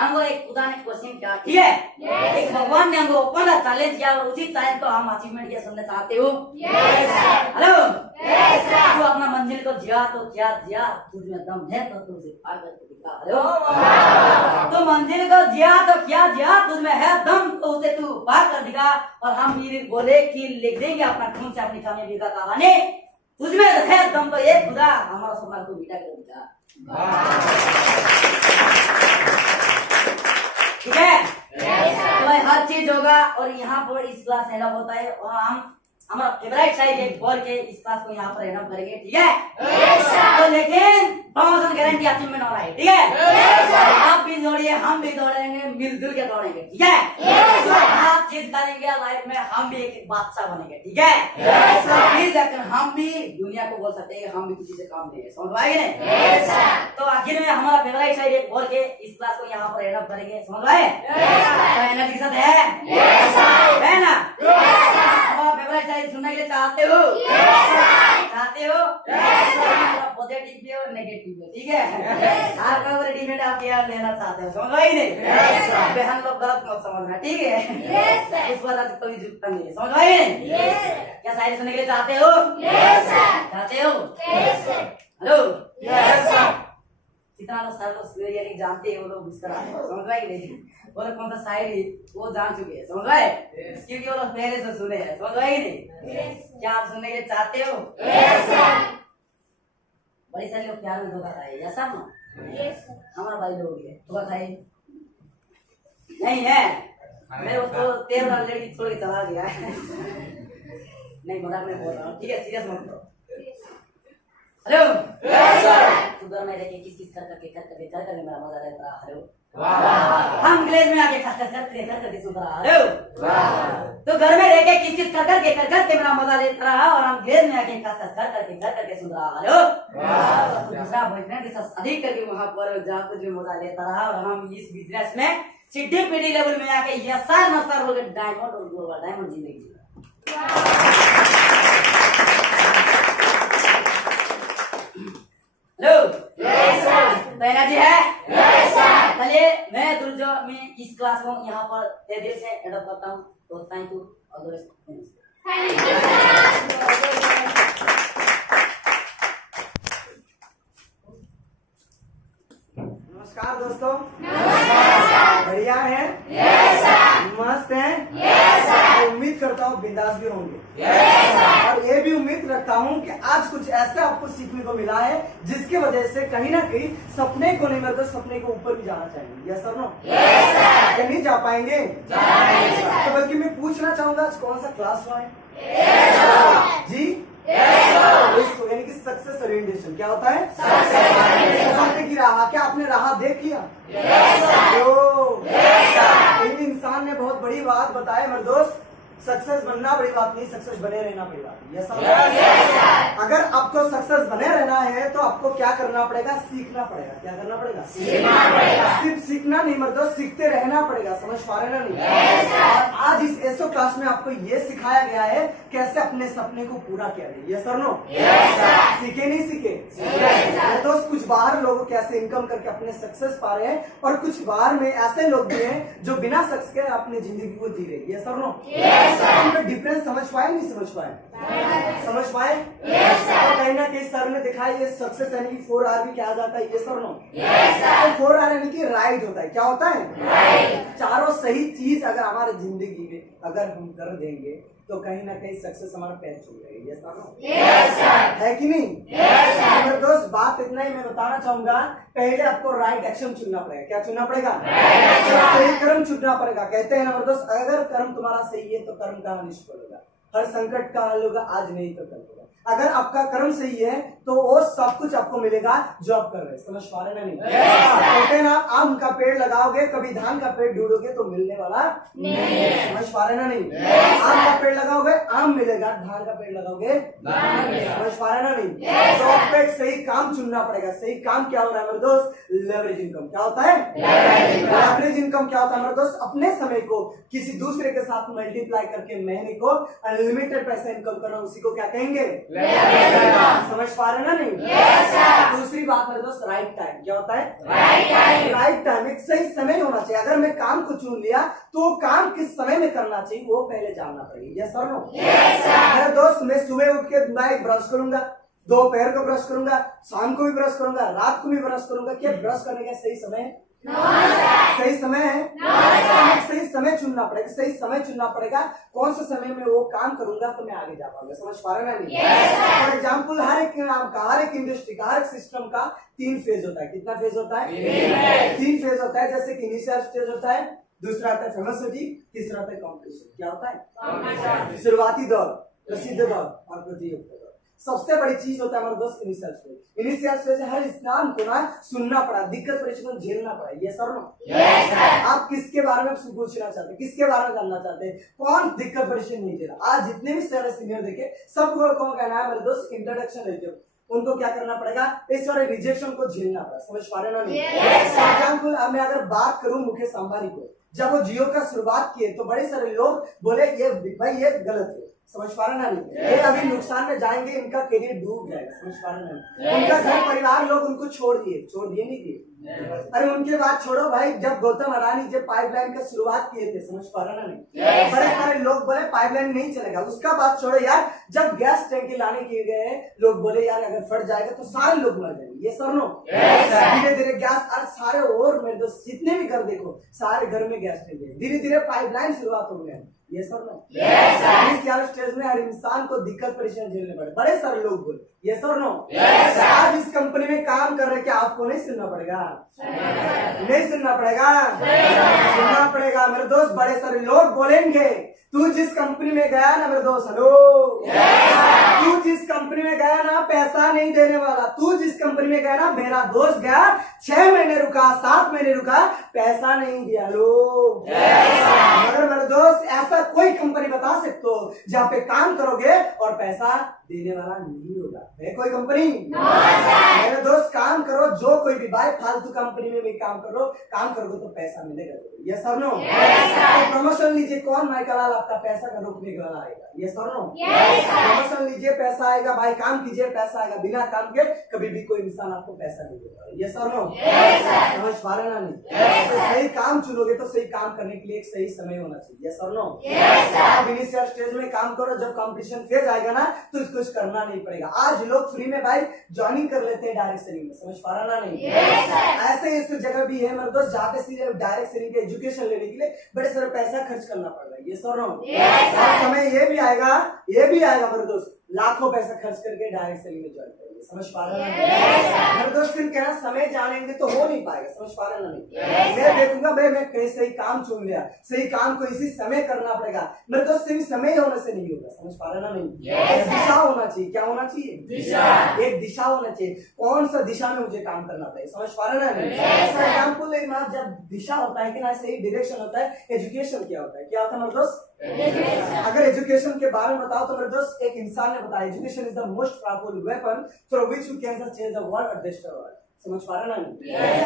हमको एक खुदा ने क्वेश्चन किया, ठीक है? एक भगवान ने हमको ओपन चैलेंज किया और उसी चैलेंज को हम अचीवमेंट किया सुनना चाहते हो? हेलो, तू अपना मंजिल को जिया तो क्या जिया, तुझमें दम है तो तू उसे पार करके दिखा। हेलो, तो मंजिल को जिया तो क्या जिया, तुझमें है दम तो उसे तू पार कर दिखा। और हम ये बोले कि लिख देंगे अपना खून से अपनी कामयाबी का कहानी, तुझमें है दम तो ये खुदा हमारा सपना को मिटा कर दिखा। ठीक है? तो हर चीज होगा और यहाँ पर इस क्लास में होता है और हम हमारा फेवरेट शायद एक बोल के इस क्लास को यहाँ पर एंड करेंगे, ठीक है? तो लेकिन प्रमोशन गारंटी अचीवमेंट हो रहा है, ठीक है? आप भी दौड़िए, हम भी दौड़ेंगे, मिलजुल के दौड़ेंगे, ठीक है? आप चीज करेंगे लाइफ में, हम भी एक बादशाह बनेंगे, ठीक है? हम भी दुनिया को बोल सकते हैं हम भी किसी से काम देंगे, समझ पाएंगे नहीं? तो आखिर में हमारा फेवरेट शायद एक बोल के इस क्लास को यहाँ पर एंड करेंगे, समझ पाए? तो एनर्जी के साथ है ना? फेवरेट शायद सुनने के लिए चाहते हो? चाहते हो? पॉजिटिव भी और नेगेटिव भी, ठीक है? आपका रेडीमेड आप यार लेना चाहते हो, समझ आई नहीं? बहन लोग गलत मत समझना, ठीक है? उस बार आज कोई जुटता नहीं है, समझ आई नहीं? क्या शायरी सुनने के लिए चाहते हो? चाहते हो? हेलो, कितना लोग सर लोग नहीं जानते हैं, वो लोग मुस्कुरा रहे हैं, समझ रहे नहीं? वो लोग कौन सा शायरी वो जान चुके हैं, समझ रहे? क्योंकि वो लोग पहले से सुने हैं, समझ रहे नहीं? क्या आप सुनने के लिए चाहते हो? बड़ी सारे लोग प्यार में धोखा खाए, ऐसा ना? हमारा भाई लोग है धोखा खाए नहीं है? मैं वो तो 13 लड़की छोड़ के चला गया है। नहीं मजाक में बोल रहा हूँ, ठीक है? सीरियस मत लो। हेलो, तू घर में रह के किस किस कर मेरा मजा रहता है। हेलो, हम विलेज में आके कर सुन रहा। हेलो, तो घर में रह के किस किस कर मेरा मजा लेता रहा और हम विलेज में आके कर सुन रहा। हेलो, दूसरा बॉयफ्रेंड के साथ शादी करके वहाँ पर जाकर जो मजा लेता रहा और हम इस बिजनेस में सिटी पीडी लेवल में आके ये सर हो गए डायमंड और ग्लोबल डायमंड जिंदगी जी। हेलो, तो एनर्जी है? चलिए मैं दुर्जो में इस क्लास को यहाँ पर दिल से एडॉप्ट करता हूँ, तो thank you all the best. नमस्कार दोस्तों, बढ़िया है? मस्त है? मैं उम्मीद करता हूँ बिंदास भी होंगे और ये भी उम्मीद रखता हूँ कि आज कुछ ऐसा आपको सीखने को मिला है जिसकी वजह से कहीं ना कहीं सपने को नहीं मिलता, सपने के ऊपर भी जाना चाहिए। Yes sir no? क्या नहीं जा पाएंगे? तो बल्कि मैं पूछना चाहूंगा आज कौन सा क्लास हुआ है जी? यानी कि सक्सेस ओरिएंटेशन क्या होता है? सपने की राह। क्या आपने राह देख लिया? इन इंसान ने बहुत बड़ी बात बताया मेरे दोस्त, सक्सेस बनना बड़ी बात नहीं, सक्सेस बने रहना बड़ी बात है। yes, अगर आपको सक्सेस बने रहना है तो आपको क्या करना पड़ेगा? सीखना पड़ेगा। क्या करना पड़ेगा? सीखना पड़ेगा। सिर्फ सीखना नहीं मर्दों, सीखते रहना पड़ेगा। समझ पा रहे ना? नहीं और आज इस एसओ क्लास में आपको ये सिखाया गया है कैसे अपने सपने को पूरा किया जाए। ये सर नो? सीखे नहीं सीखे? दोस्त कुछ बाहर लोग कैसे इनकम करके अपने सक्सेस पा रहे हैं और कुछ बाहर में ऐसे लोग भी हैं जो बिना सक्सेस के अपनी जिंदगी को जी रहे हैं। ये सर नो? डिफरेंस समझ पाए नहीं समझ पाए? समझ पाए? तो कहीं ना कहीं सर ने दिखाया ये सक्सेस यानी कि 4R भी क्या जाता है। ये सर नो? तो 4R यानी कि राइट होता है। क्या होता है? चारों सही चीज अगर हमारे जिंदगी में अगर हम कर देंगे तो कहीं ना कहीं सक्सेस हमारा पैर छू जाएगी। ये सर नो? है कि नहीं? मेरे दोस्त बात इतना ही मैं बताना चाहूंगा, पहले आपको राइट एक्शन चुनना पड़ेगा। क्या चुनना पड़ेगा? सही कर्म चुनना पड़ेगा। कहते हैं ना मेरे दोस्त, अगर कर्म तुम्हारा सही है तो कर्म का निष्फल होगा, हर संकट का हल होगा आज नहीं तो कल होगा। अगर आपका कर्म सही है तो वो सब कुछ आपको मिलेगा जो आप कर रहे हैं। समझ पा रहे ना? नहीं कहते ना, आम का पेड़ लगाओगे कभी धान का पेड़ ढूंढोगे तो मिलने वाला नहीं। समझ पा रहे ना? नहीं आम का पेड़ लगाओगे आम मिलेगा, धान का पेड़ लगाओगे समझ पा रहे ना? नहीं तो आपको एक सही काम चुनना पड़ेगा। सही काम क्या हो रहा है मेरे दोस्त? Leverage income. क्या होता है लेवरेज इनकम? क्या होता है मेरे दोस्त? अपने समय को किसी दूसरे के साथ मल्टीप्लाई करके महीने को अनलिमिटेड पैसा इनकम करना, उसी को क्या कहेंगे? समझ पा रहे ना? नहीं दूसरी बात मेरे दोस्त, राइट टाइम। क्या होता है? Right time. एक सही समय होना चाहिए। अगर मैं काम को चुन लिया तो काम किस समय में करना चाहिए वो पहले जानना पड़ेगा। यस और नो? मेरे दोस्त मैं सुबह उठ के मैं ब्रश करूंगा, दोपहर को ब्रश करूंगा, शाम को भी ब्रश करूंगा, रात को भी ब्रश करूंगा। क्या ब्रश करने का सही समय है? सही समय है? सही समय चुनना पड़ेगा। सही समय चुनना पड़ेगा। कौन से समय में वो काम करूंगा तो मैं आगे जा पाऊंगा। समझ पा रहे ना? फॉर एग्जाम्पल हर एक काम का, हर एक इंडस्ट्री का, हर एक सिस्टम का 3 फेज होता है। कितना फेज होता है? 3 फेज होता है। जैसे कि इनिशियल स्टेज होता है, दूसरा आता है फेमसिटी, तीसरा आता है कॉम्पिटिशन। क्या होता है? शुरुआती दौर, प्रसिद्ध दौर और प्रतियोगिता दौर। सबसे बड़ी चीज होता है हमारे दोस्त इनिशियल स्टेज। इनिशियल स्टेज हर इंसान को ना सुनना पड़ा, दिक्कत परेशानी झेलना पड़ा। ये सर नो? आप किसके बारे में पूछना चाहते हैं? किसके बारे में जानना चाहते हैं? कौन दिक्कत परेशानी नहीं झेला? आज जितने भी सारे सीनियर देखे सबको कौन कहना है मेरे दोस्त? इंट्रोडक्शन देते हो उनको क्या करना पड़ेगा? इस सारे रिजेक्शन को झेलना पड़ा। समझ पा रहे ना? नहीं एग्जाम्पल मैं अगर बात करूं मुकेश अंबानी को, जब वो जियो का शुरुआत किए तो बड़े सारे लोग बोले ये भाई ये गलत है। समझ पा रहे ना? नहीं ये अभी नुकसान में जाएंगे, इनका करियर डूब जाएगा। समझ पा रहे ना? उनका घर परिवार लोग उनको छोड़ दिए नहीं दिए। अरे उनके बाद छोड़ो भाई, जब गौतम अडानी जब पाइपलाइन का शुरुआत किए थे, समझ पा रहे ना? नहीं बड़े सारे लोग बोले पाइपलाइन नहीं चलेगा। उसका बात छोड़ो यार, जब गैस टैंकी लाने के गए लोग बोले यार अगर फट जाएगा तो सारे लोग मर जाएंगे। ये सर नो? धीरे धीरे गैस और सारे और मेरे दोस्त जितने भी घर देखो सारे घर में गैस टैंकी, धीरे धीरे पाइपलाइन शुरुआत हो गया। ये सर नो? इस स्टेज में हर इंसान को दिक्कत परेशानी झेलने पड़े। बड़े सारे लोग बोले ये सर नो? आज इस कंपनी में काम कर रहे क्या आपको नहीं सुनना पड़ेगा? नहीं सुनना पड़ेगा? सुनना पड़ेगा मेरे दोस्त। बड़े सारे लोग बोलेंगे तू जिस कंपनी में गया ना मेरे दोस्त, हेलो तू जिस कंपनी में गया ना पैसा नहीं देने वाला, तू जिस कंपनी में गया ना, मेरा दोस्त गया 6 महीने रुका, 7 महीने रुका, पैसा नहीं दिया। लो मगर मेरे दोस्त ऐसा कोई कंपनी बता सकते हो जहाँ पे काम करोगे और पैसा देने वाला नहीं होगा? है कोई कंपनी? मेरे दोस्त काम करो जो कोई भी भाई फालतू कंपनी में भी काम करो, काम करोगे तो पैसा मिलेगा। ये सर नो? प्रमोशन लीजिए, कौन माइकलाल आपका पैसा का रोकने वाला आएगा? ये सर नो? प्रमोशन लीजिए पैसा आएगा, भाई काम कीजिए पैसा आएगा, बिना काम के कभी भी कोई इंसान आपको पैसा नहीं देगा। ये सर नो? समझ पा रहे ना? नहीं तो सही काम चुनोगे तो सही काम करने के लिए एक सही समय होना चाहिए। ये सर नो? आप इनिशियल स्टेज में काम करो, जब कॉम्पिटिशन फेज आएगा ना तो कुछ करना नहीं पड़ेगा। आज लोग फ्री में भाई ज्वाइनिंग कर लेते हैं डायरेक्ट सेलिंग में। समझ पा रहा ना? नहीं ऐसे इस जगह भी है मेरे दोस्त जहाँ पे डायरेक्ट सेलिंग के एजुकेशन लेने के लिए बड़े सारे पैसा खर्च करना पड़ रहा है। ये सर नो? समय ये भी आएगा मेरे दोस्त, लाखों पैसा खर्च करके डायरेक्ट सेलिंग में ज्वाइन करेंगे। समझ पा रहे हैं मेरे दोस्त? फिर कहना समय जानेंगे तो हो नहीं पाएगा। समझ पा रहे ना? नहीं मैं देखूंगा भाई मैं कहीं सही काम चुन लिया, सही काम को इसी समय करना पड़ेगा मेरे दोस्त। सिर्फ समय होने से नहीं होगा। समझ पा रहे ना? नहीं दिशा होना चाहिए। क्या होना चाहिए? दिशा। एक दिशा होना चाहिए, कौन सा दिशा में मुझे काम करना पड़ेगा। समझ पा रहे ना? नहीं फॉर एग्जाम्पल जब दिशा होता है कि ना सही डायरेक्शन होता है। एजुकेशन क्या होता है? क्या होता है मेरे दोस्त? अगर एजुकेशन के बारे में बताओ तो मेरे दोस्त एक इंसान ने बताया education is the most powerful weapon through which you can change the world और डिस्ट्रॉय वर्ल्ड। समझ पा रहे ना?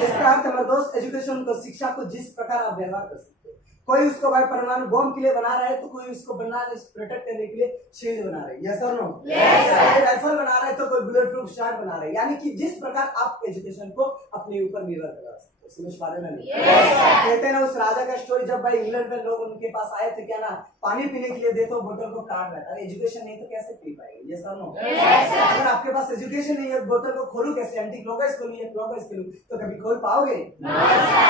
इसका अर्थ मेरे दोस्त एजुकेशन को, शिक्षा को जिस प्रकार आप व्यवहार कर सकते हो। कोई उसको भाई परमाणु बम के लिए बना रहा है तो कोई उसको प्रोटेक्ट करने के लिए शील्ड बना रहे हैं। यस और नो? कोई राइफल बना रहा है तो कोई बुलेट प्रूफ शॉट बना रहे हैं। यानी कि जिस प्रकार आप एजुकेशन को अपने ऊपर निर्भर करा सकते हो। समझ पा रहे ना? कहते हैं ना उस राजा का स्टोरी, जब भाई इंग्लैंड में लोग उनके पास आए थे क्या ना पानी पीने के लिए दे तो बोतल को काट रहा था। एजुकेशन नहीं तो कैसे पी पाएंगे? यस और नो? अगर आपके पास एजुकेशन नहीं है बोतल को खोलू कैसे? एंटी क्लॉकवाइज खोलिए, क्लॉकवाइज खोलू तो कभी खोल पाओगे?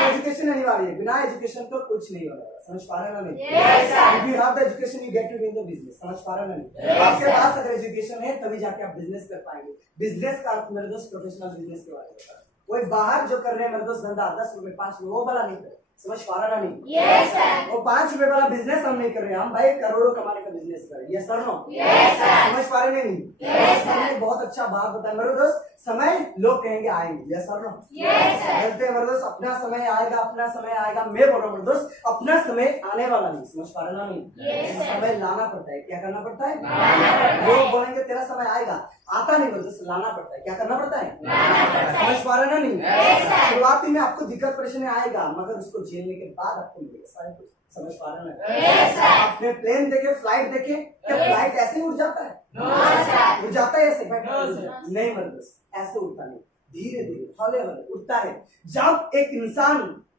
एजुकेशन अनिवार्य है, बिना एजुकेशन तो कुछ नहीं होगा। समझ पा रहे ना? नहीं if you have the education you get to do the business. समझ पा रहे ना? नहीं आपके पास अगर एजुकेशन है तभी जाके आप बिजनेस कर पाएंगे। बिजनेस का अर्थ मेरे दोस्त प्रोफेशनल बिजनेस के बारे में। कोई बाहर जो कर रहे हैं मेरे दोस्त धंधा 10 रुपए 5 रुपए वो वाला नहीं करे। समझ पा रहा नहीं? Yes, sir. वो 5 रुपए वाला बिजनेस हम नहीं कर रहे, हम भाई करोड़ों कमाने का बिजनेस कर रहे हैं। Yes sir no? Yes, sir. समझ पा रहे नहीं? Yes, sir. हमने बहुत अच्छा बात बताया मेरे दोस्त, समय लोग कहेंगे आएंगे। Yes sir no? Yes, sir. बोलते हैं मेरे दोस्त अपना समय आएगा, अपना समय आएगा। मैं बोल रहा हूँ मेरे दोस्त अपना समय आने वाला नहीं। समझ पा रहे ना नहीं? Yes, sir. समय लाना पड़ता है। क्या करना पड़ता है? लाना पड़ता है। लोग बोलेंगे तेरा समय आएगा, आता नहीं मेरे दोस्त, लाना पड़ता है। क्या करना पड़ता है? लाना पड़ता है। समझ पा रहे ना नहीं? Yes, sir. शुरुआती में आपको दिक्कत परेशानी आएगा, मगर उसको झेलने के बाद आपको मिलेगा सारा कुछ। समझ पा रहे ना? Yes, sir. आपने प्लेन देखे, फ्लाइट देखे, क्या Yes. फ्लाइट ऐसे ही उड़ जाता है? No, sir. उड़ जाता है ऐसे? No, sir. नहीं मेरे दोस्त, ऐसे उड़ता नहीं, धीरे धीरे हौले हौले उड़ता है। जब एक इंसान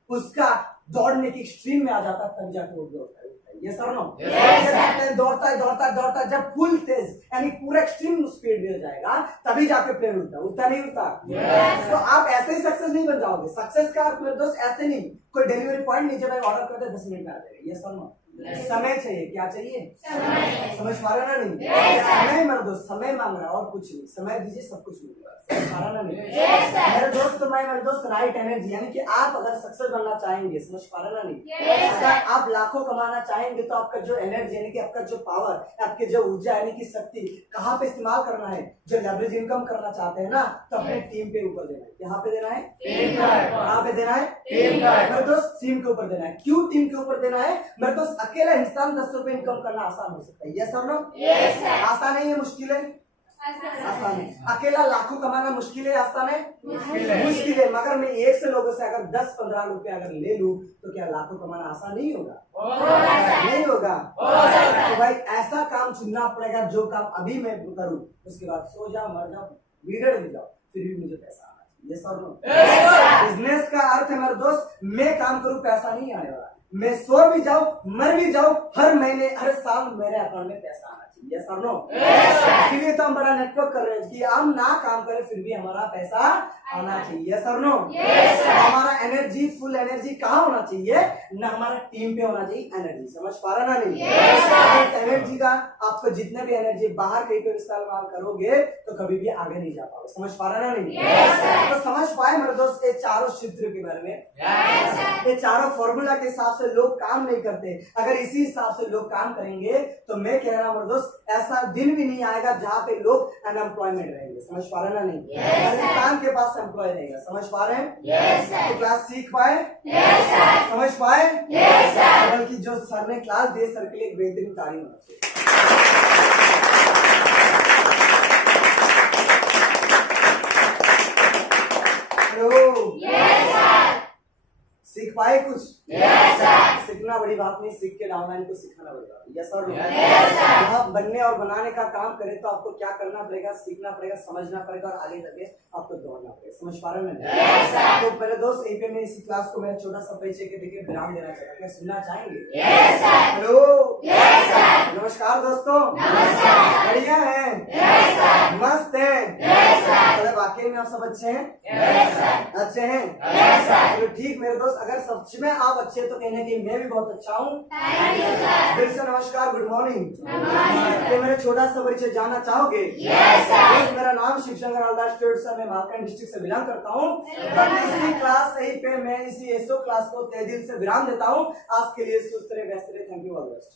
उसका दौड़ने की एक्सट्रीम में आ जाता है तब जाके वो दौड़ता है। ये सर नो? Yes, sir. दौड़ता है दौड़ता दौड़ता, जब फुल तेज यानी पूरा एक्सट्रीम स्पीड में जाएगा तभी जाके प्लेन उड़ता है। उड़ता नहीं उड़ता? Yes. तो आप ऐसे ही सक्सेस नहीं बन जाओगे। सक्सेस का अर्थ मेरे दोस्त ऐसे नहीं कोई डिलीवरी पॉइंट नीचे भाई ऑर्डर कर दे 10 मिनट में आ जाएगा। ये सर नो? समय चाहिए। क्या चाहिए? समय। समझ पा रहे ना नहीं? Yes, sir. समय मेरे दोस्त समय मांग रहा है और कुछ नहीं। समय दीजिए सब कुछ मिलेगा। समझ पा रहा ना नहीं? Yes, sir. मेरे दोस्त मेरे दोस्त राइट एनर्जी यानी कि आप अगर सक्सेस बनना चाहेंगे, समझ पा रहे ना नहीं? Yes, sir. अगर आप लाखों कमाना चाहेंगे तो आपका जो एनर्जी यानी कि आपका जो पावर, आपके जो ऊर्जा यानी कि शक्ति कहाँ पे इस्तेमाल करना है? जो लेवरेज इनकम करना चाहते हैं ना, तो अपने टीम पे ऊपर देना है। यहाँ पे देना है? टीम पर। कहाँ पे देना है? टीम पर। मेरे दोस्त टीम के ऊपर देना है। क्यों टीम के ऊपर देना है? मेरे दोस्त अकेला इंसान 10 रुपए इनकम करना आसान हो सकता है। यस और नो? Yes, sir. आसान है? ये मुश्किल है? आसान है। अकेला लाखों कमाना मुश्किल है? आसान है? मुश्किल है। मगर मैं 1 से लोगों से अगर 10-15 रुपए अगर ले लूं तो क्या लाखों कमाना आसान नहीं होगा? नहीं होगा। तो भाई ऐसा काम चुनना पड़ेगा जो काम अभी मैं करूं, उसके बाद सो जाओ, मर जाओ, बिगड़ भी जाओ, फिर भी मुझे पैसा आना चाहिए। ये सब नो? बिजनेस का अर्थ है मेरे दोस्त, मैं काम करूं पैसा नहीं आने वाला, मैं सो भी जाऊं, मर भी जाऊं, हर महीने हर साल मेरे अकाउंट में पैसा आना चाहिए। यस और नो? इसलिए तो हम बड़ा नेटवर्क कर रहे हैं कि हम ना काम करें फिर भी हमारा पैसा आना चाहिए। यस और नो? हमारा एनर्जी फुल एनर्जी कहाँ होना चाहिए? ना हमारा टीम पे होना चाहिए एनर्जी। समझ पा रहा ना नहीं? एनर्जी का आपको जितने भी एनर्जी बाहर कहीं पे इस्तेमाल करोगे तो कभी भी आगे नहीं जा पाओगे। समझ पा रहा ना नहीं? तो समझ पाए मेरे दोस्त ये चारों क्षेत्र के बारे में? ये चारों फॉर्मूला के हिसाब से लोग काम नहीं करते। अगर इसी हिसाब से लोग काम करेंगे तो मैं कह रहा हूँ मेरे दोस्त ऐसा दिन भी नहीं आएगा जहाँ पे लोग अनएम्प्लॉयमेंट रहेंगे। समझ पा रहे ना नहीं? हर इंसान के पास एम्प्लॉय रहेगा। समझ पा रहे हैं? तो क्लास सीख पाए? समझ पाए? बल्कि जो सर ने क्लास दी सर के लिए एक बेहतरीन तारीफ होना चाहिए। सीख पाए कुछ? सीखना बड़ी बात नहीं, सीख के ऑनलाइन को सिखाना बड़ी बात है। यस और नो? आप बनने और बनाने का काम करें तो आपको क्या करना पड़ेगा? सीखना पड़ेगा, समझना पड़ेगा और आगे जाके आपको दौड़ना पड़ेगा। समझ पा रहे हैं? तो पहले दोस्त यहीं पे मैं इसी क्लास को मेरा छोटा सा परिचय के देखिए विराम देना चाहता हूँ। क्या सुनना चाहेंगे? हेलो, नमस्कार दोस्तों। बढ़िया है? मस्त है? चलो वाकई में आप सब अच्छे हैं? अच्छे हैं? चलो ठीक मेरे दोस्त, अगर सच में आप अच्छे तो कहने की मैं भी बहुत अच्छा हूँ। फिर से नमस्कार, गुड मॉर्निंग। तो मेरा छोटा सा परिचय जानना चाहोगे? मेरा नाम शिव शंकर हलदार स्टेट से, मैं महाराष्ट्र डिस्ट्रिक्ट से बिलोंग करता हूँ। इसी क्लास सही पे मैं इसी एसओ क्लास को तहे दिल से विराम देता हूँ। आज के लिए सुस्त रहे, व्यस्त रहे। Thank you all the best.